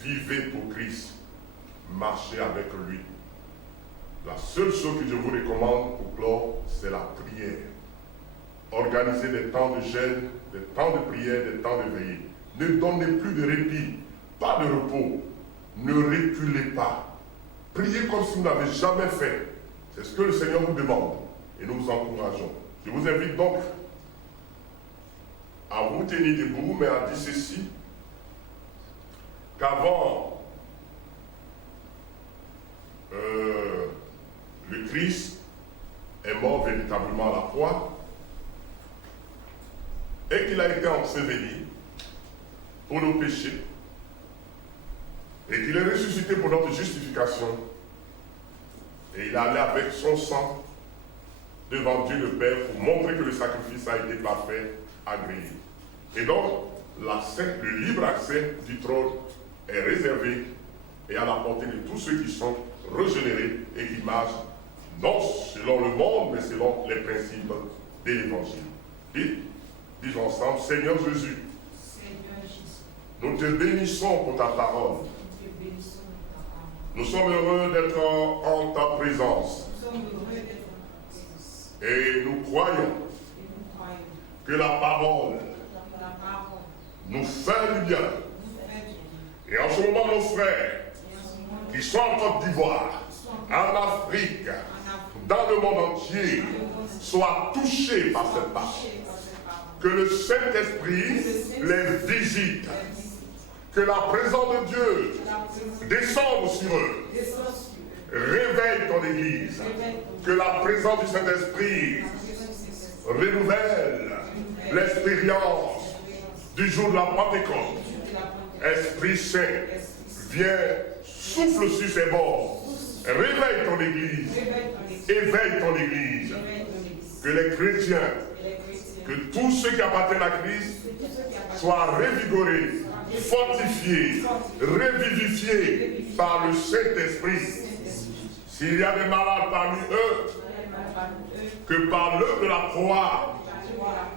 Vivez pour Christ, marchez avec lui. La seule chose que je vous recommande pour clore, c'est la prière. Organisez des temps de jeûne, des temps de prière, des temps de veillée. Ne donnez plus de répit, pas de repos. Ne reculez pas. Priez comme si vous n'avez jamais fait. C'est ce que le Seigneur vous demande et nous vous encourageons. Je vous invite donc à vous tenir debout, mais à dire ceci, qu'avant le Christ est mort véritablement à la croix et qu'il a été enseveli pour nos péchés et qu'il est ressuscité pour notre justification et il est allé avec son sang devant Dieu le Père pour montrer que le sacrifice a été parfait, agréé. Et donc, le libre accès du trône est réservé et à la portée de tous ceux qui sont régénérés et qui marchent non selon le monde, mais selon les principes de l'Évangile. Disons ensemble, Seigneur Jésus, nous te bénissons pour ta parole. Nous sommes heureux d'être en ta présence. Et nous croyons que la parole nous fait du bien. Et en ce moment, nos frères qui sont en Côte d'Ivoire, en Afrique, dans le monde entier, soient touchés par cette parole. Que le Saint-Esprit les visite. Que la présence de Dieu descende sur eux. Réveille ton Église. Que la présence du Saint-Esprit renouvelle l'expérience du jour de la Pentecôte. Esprit Saint, viens, souffle sur ces bords. Réveille ton Église. Éveille ton Église. Que les chrétiens, que tous ceux qui appartiennent à Christ soient revigorés, fortifiés, revivifiés par le Saint-Esprit. S'il y a des malades parmi eux, que par l'œuvre de la croix,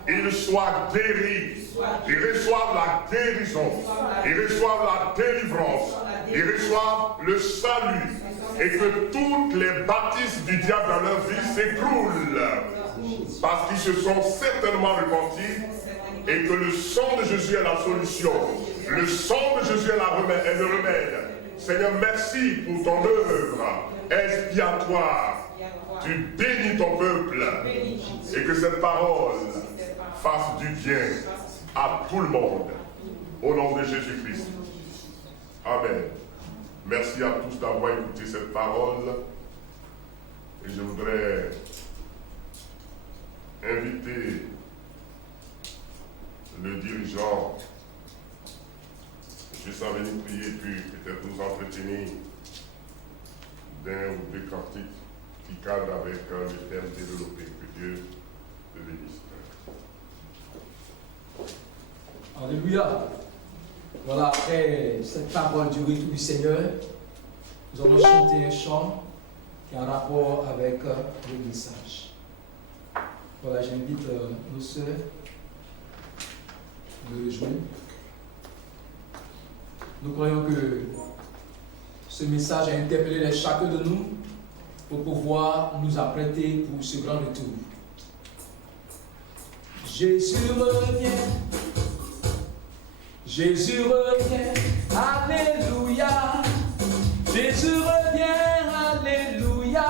ils soient guéris, ils reçoivent la guérison, ils reçoivent la délivrance, ils reçoivent le salut, et que toutes les bâtisses du diable dans leur vie s'écroulent, parce qu'ils se sont certainement repentis, et que le sang de Jésus est la solution, le sang de Jésus est le remède. Seigneur, merci pour ton œuvre expiatoire Tu bénis ton peuple. Et que cette parole fasse du bien à tout le monde. Au nom de Jésus-Christ. Amen. Merci à tous d'avoir écouté cette parole. Et je voudrais inviter le dirigeant juste à venir prier, puis peut-être nous entretenir d'un ou deux cantiques qui cadrent avec le thème développé. Que Dieu te bénisse. Alléluia. Voilà, après cette parole du retour du Seigneur, nous allons chanter un chant qui a un rapport avec le message. Voilà, j'invite nos sœurs de rejoindre. Nous croyons que ce message a interpellé chacun de nous pour pouvoir nous apprêter pour ce grand retour. Jésus revient. Jésus revient, alléluia. Jésus revient, alléluia.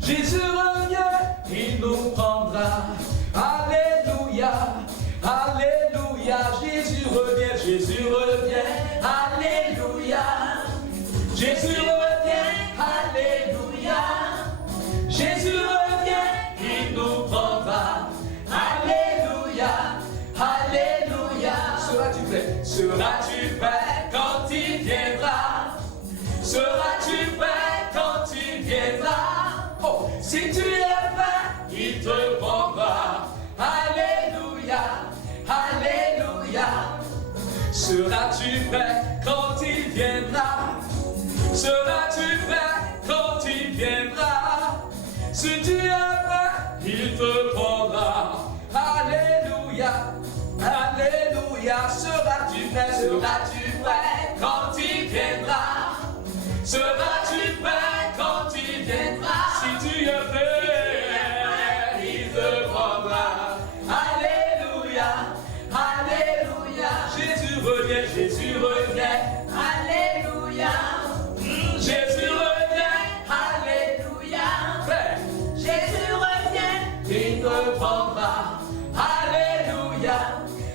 Jésus revient, il nous prendra. Alléluia, alléluia. Jésus revient, Jésus revient, alléluia. Jésus revient, alléluia. Jésus revient, il nous prendra. Alléluia, alléluia. Seras-tu prêt? Seras-tu prêt quand il viendra? Seras-tu prêt quand il viendra? Oh, si tu es prêt, il te prendra. Alléluia, alléluia. Seras-tu prêt quand il viendra? Seras-tu prêt quand il viendra? Si tu es prêt, il te prendra. Alléluia, alléluia. Seras-tu prêt? Seras-tu prêt quand il viendra? Seras-tu prêt quand il viendra? Si tu es prêt, il te prendra. Alléluia, alléluia. Jésus revient, Jésus revient. Alléluia. Jésus revient, alléluia. Jésus revient, il te prendra. Alléluia,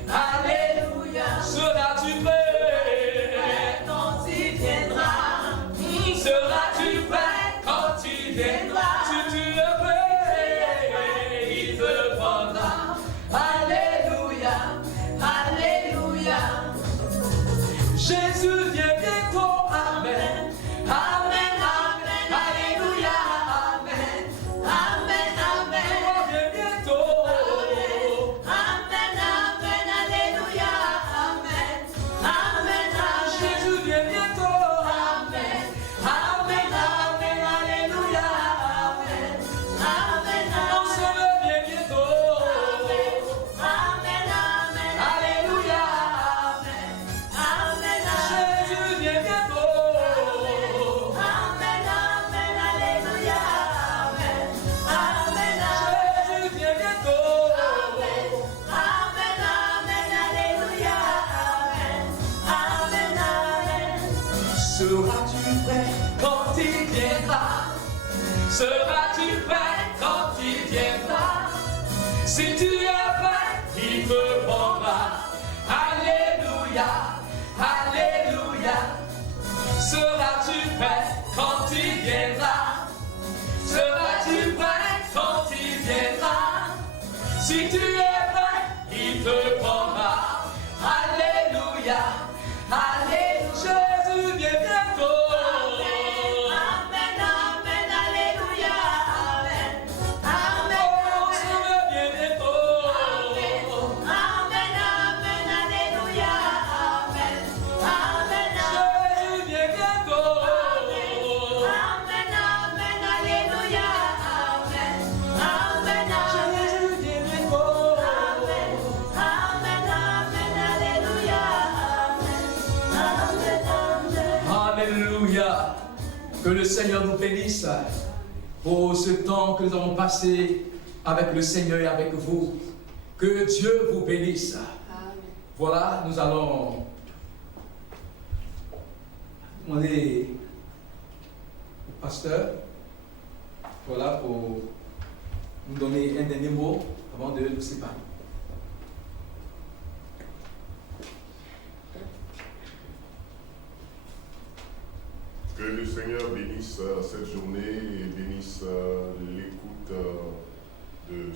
alléluia. Seras-tu prêt quand il viendra? Seras-tu prêt quand il viendra? Si tu es prêt, il te prendra. Alléluia, alléluia. Jésus vient bientôt, amen. Amen, amen, alléluia, amen. Amen, amen. Il vient bientôt. Amen, amen, alléluia, amen. Amen, amen. Jésus vient bientôt, amen. Amen, amen, alléluia, amen. Amen, amen. On se vient bientôt. Amen, amen, alléluia, amen. Amen, amen. Jésus vient bientôt. Amen, amen, alléluia, amen. Amen, amen. Jésus vient bientôt. Amen, amen, alléluia, amen. Amen, amen. Seras-tu prêt quand il viendra? Seras-tu prêt quand il viendra? Si tu es prêt, il te prendra. Alléluia, alléluia. Seras-tu prêt quand il viendra? Seras-tu prêt quand il viendra? Si tu es prêt, il te prendra. Alléluia, alléluia. Jésus vient bientôt. Amen, amen, alléluia, amen. Amen, on se vient bientôt. Amen, amen, alléluia, amen. Amen, Jésus vient bientôt. Amen, amen, alléluia, amen. Amen, Jésus vient bientôt. Amen, amen, alléluia, amen. Amen, amen. Alléluia. Que le Seigneur nous bénisse pour ce temps que nous avons passé avec le Seigneur et avec vous. Que Dieu vous bénisse. Voilà, nous allons demander au pasteur Voilà pour nous donner un dernier mot avant de nous séparer. Que le Seigneur bénisse cette journée et bénisse l'écoute de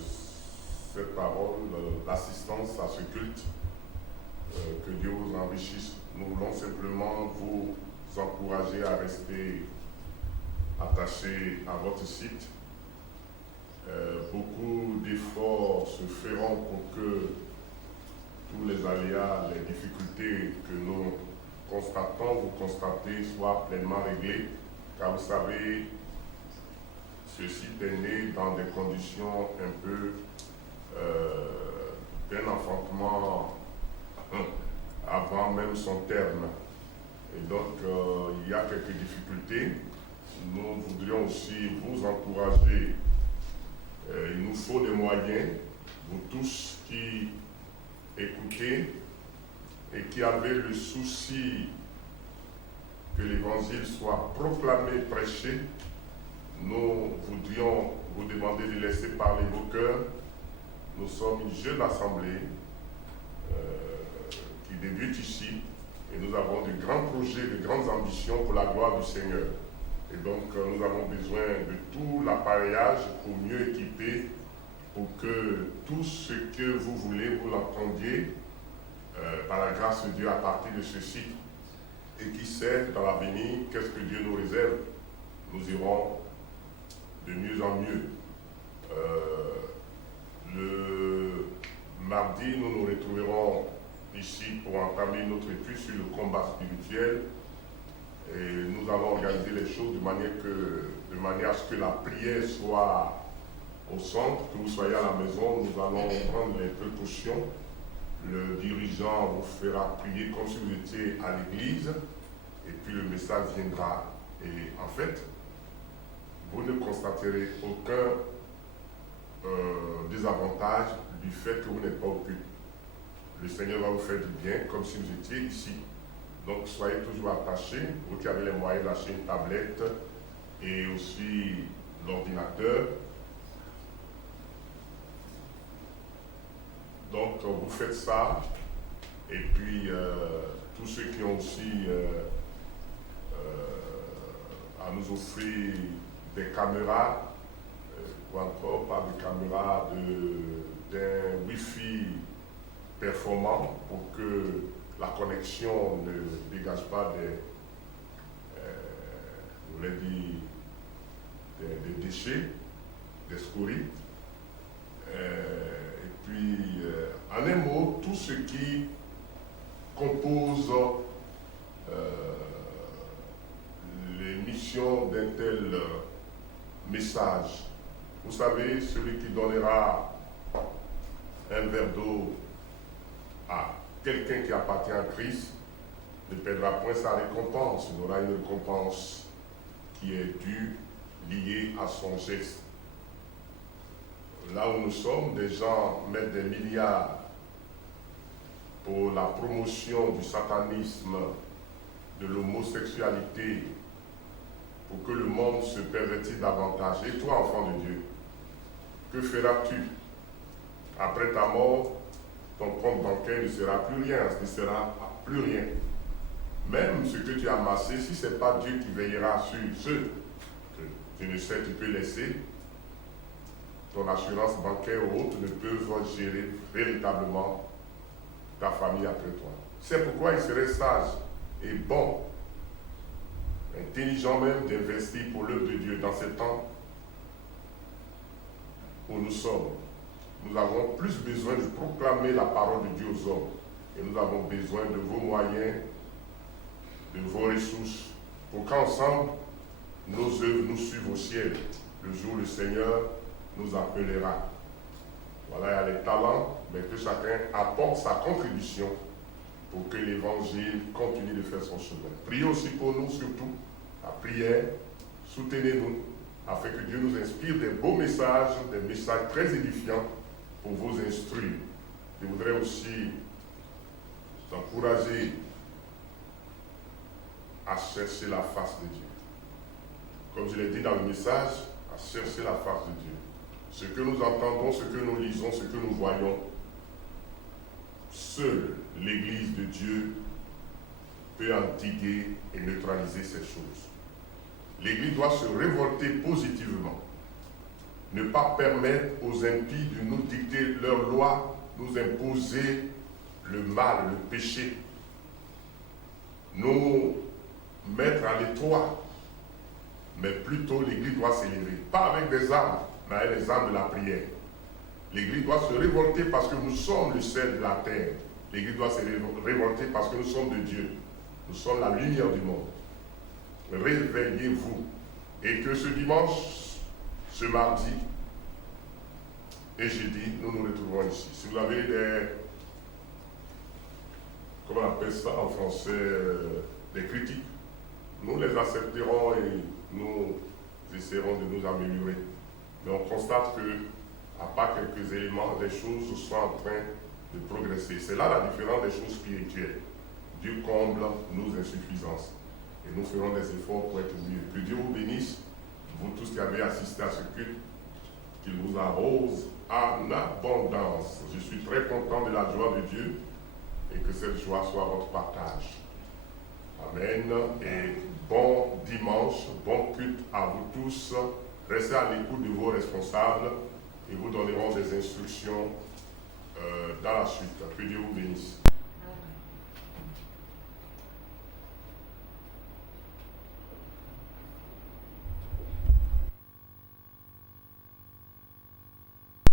cette parole, l'assistance à ce culte. Que Dieu vous enrichisse. Nous voulons simplement vous encourager à rester attachés à votre site. Beaucoup d'efforts se feront pour que tous les aléas, les difficultés que nous vous constatez soient pleinement réglés, car vous savez, ce site est né dans des conditions un peu d'un enfantement avant même son terme. Et donc, il y a quelques difficultés. Nous voudrions aussi vous encourager. Il nous faut des moyens, vous tous qui écoutez et qui avez le souci que l'Évangile soit proclamé, prêché. Nous voudrions vous demander de laisser parler vos cœurs. Nous sommes une jeune assemblée qui débute ici et nous avons de grands projets, de grandes ambitions pour la gloire du Seigneur. Et donc nous avons besoin de tout l'appareillage pour mieux équiper, pour que tout ce que vous voulez, vous l'entendiez par la grâce de Dieu à partir de ceci. Et qui sait, dans l'avenir, qu'est-ce que Dieu nous réserve? Nous irons de mieux en mieux. Le mardi, nous nous retrouverons ici pour entamer notre étude sur le combat spirituel. Et nous allons organiser les choses de manière à ce que la prière soit au centre, que vous soyez à la maison. Nous allons prendre les précautions. Le dirigeant vous fera prier comme si vous étiez à l'église, et puis le message viendra. Et en fait, vous ne constaterez aucun désavantage du fait que vous n'êtes pas au culte. Le Seigneur va vous faire du bien comme si vous étiez ici. Donc soyez toujours attachés, vous qui avez les moyens d'acheter une tablette et aussi l'ordinateur. Donc vous faites ça, et puis tous ceux qui ont aussi à nous offrir des caméras, ou encore pas de caméras, d'un Wi-Fi performant pour que la connexion ne dégage pas des déchets, des scories. Et puis, en un mot, tout ce qui compose les missions d'un tel message. Vous savez, celui qui donnera un verre d'eau à quelqu'un qui appartient à Christ ne perdra point sa récompense. Il aura une récompense qui est due, liée à son geste. Là où nous sommes, des gens mettent des milliards pour la promotion du satanisme, de l'homosexualité, pour que le monde se pervertisse davantage. Et toi, enfant de Dieu, que feras-tu? Après ta mort, ton compte bancaire ne sera plus rien, ce ne sera plus rien. Même ce que tu as amassé, si ce n'est pas Dieu qui veillera sur ceux que tu ne sais, tu peux laisser, ton assurance bancaire ou autre ne peuvent gérer véritablement ta famille après toi. C'est pourquoi il serait sage et bon, intelligent même, d'investir pour l'œuvre de Dieu dans ces temps où nous sommes. Nous avons plus besoin de proclamer la parole de Dieu aux hommes. Et nous avons besoin de vos moyens, de vos ressources, pour qu'ensemble, nos œuvres nous suivent au ciel. Le jour où le Seigneur nous appellera. Voilà, il y a les talents, mais que chacun apporte sa contribution pour que l'Évangile continue de faire son chemin. Priez aussi pour nous, surtout, la prière, soutenez-nous, afin que Dieu nous inspire des beaux messages, des messages très édifiants pour vous instruire. Je voudrais aussi t'encourager à chercher la face de Dieu. Comme je l'ai dit dans le message, à chercher la face de Dieu. Ce que nous entendons, ce que nous lisons, ce que nous voyons, seule l'Église de Dieu peut endiguer et neutraliser ces choses. L'Église doit se révolter positivement. Ne pas permettre aux impies de nous dicter leurs lois, nous imposer le mal, le péché, nous mettre à l'étroit. Mais plutôt l'Église doit s'élever, pas avec des armes, mais avec les armes de la prière. L'Église doit se révolter parce que nous sommes le sel de la terre. L'Église doit se révolter parce que nous sommes de Dieu. Nous sommes la lumière du monde. Réveillez-vous. Et que ce dimanche, ce mardi et jeudi, nous nous retrouvons ici. Si vous avez des, comment on appelle ça en français, des critiques, nous les accepterons et nous essaierons de nous améliorer. Mais on constate que, à part quelques éléments, les choses sont en train de progresser. C'est là la différence des choses spirituelles. Dieu comble nos insuffisances. Et nous ferons des efforts pour être mieux. Que Dieu vous bénisse, vous tous qui avez assisté à ce culte, qu'il vous arrose en abondance. Je suis très content de la joie de Dieu et que cette joie soit votre partage. Amen. Et bon dimanche, bon culte à vous tous. Restez à l'écoute de vos responsables et vous donneront des instructions dans la suite. Que Dieu vous bénisse.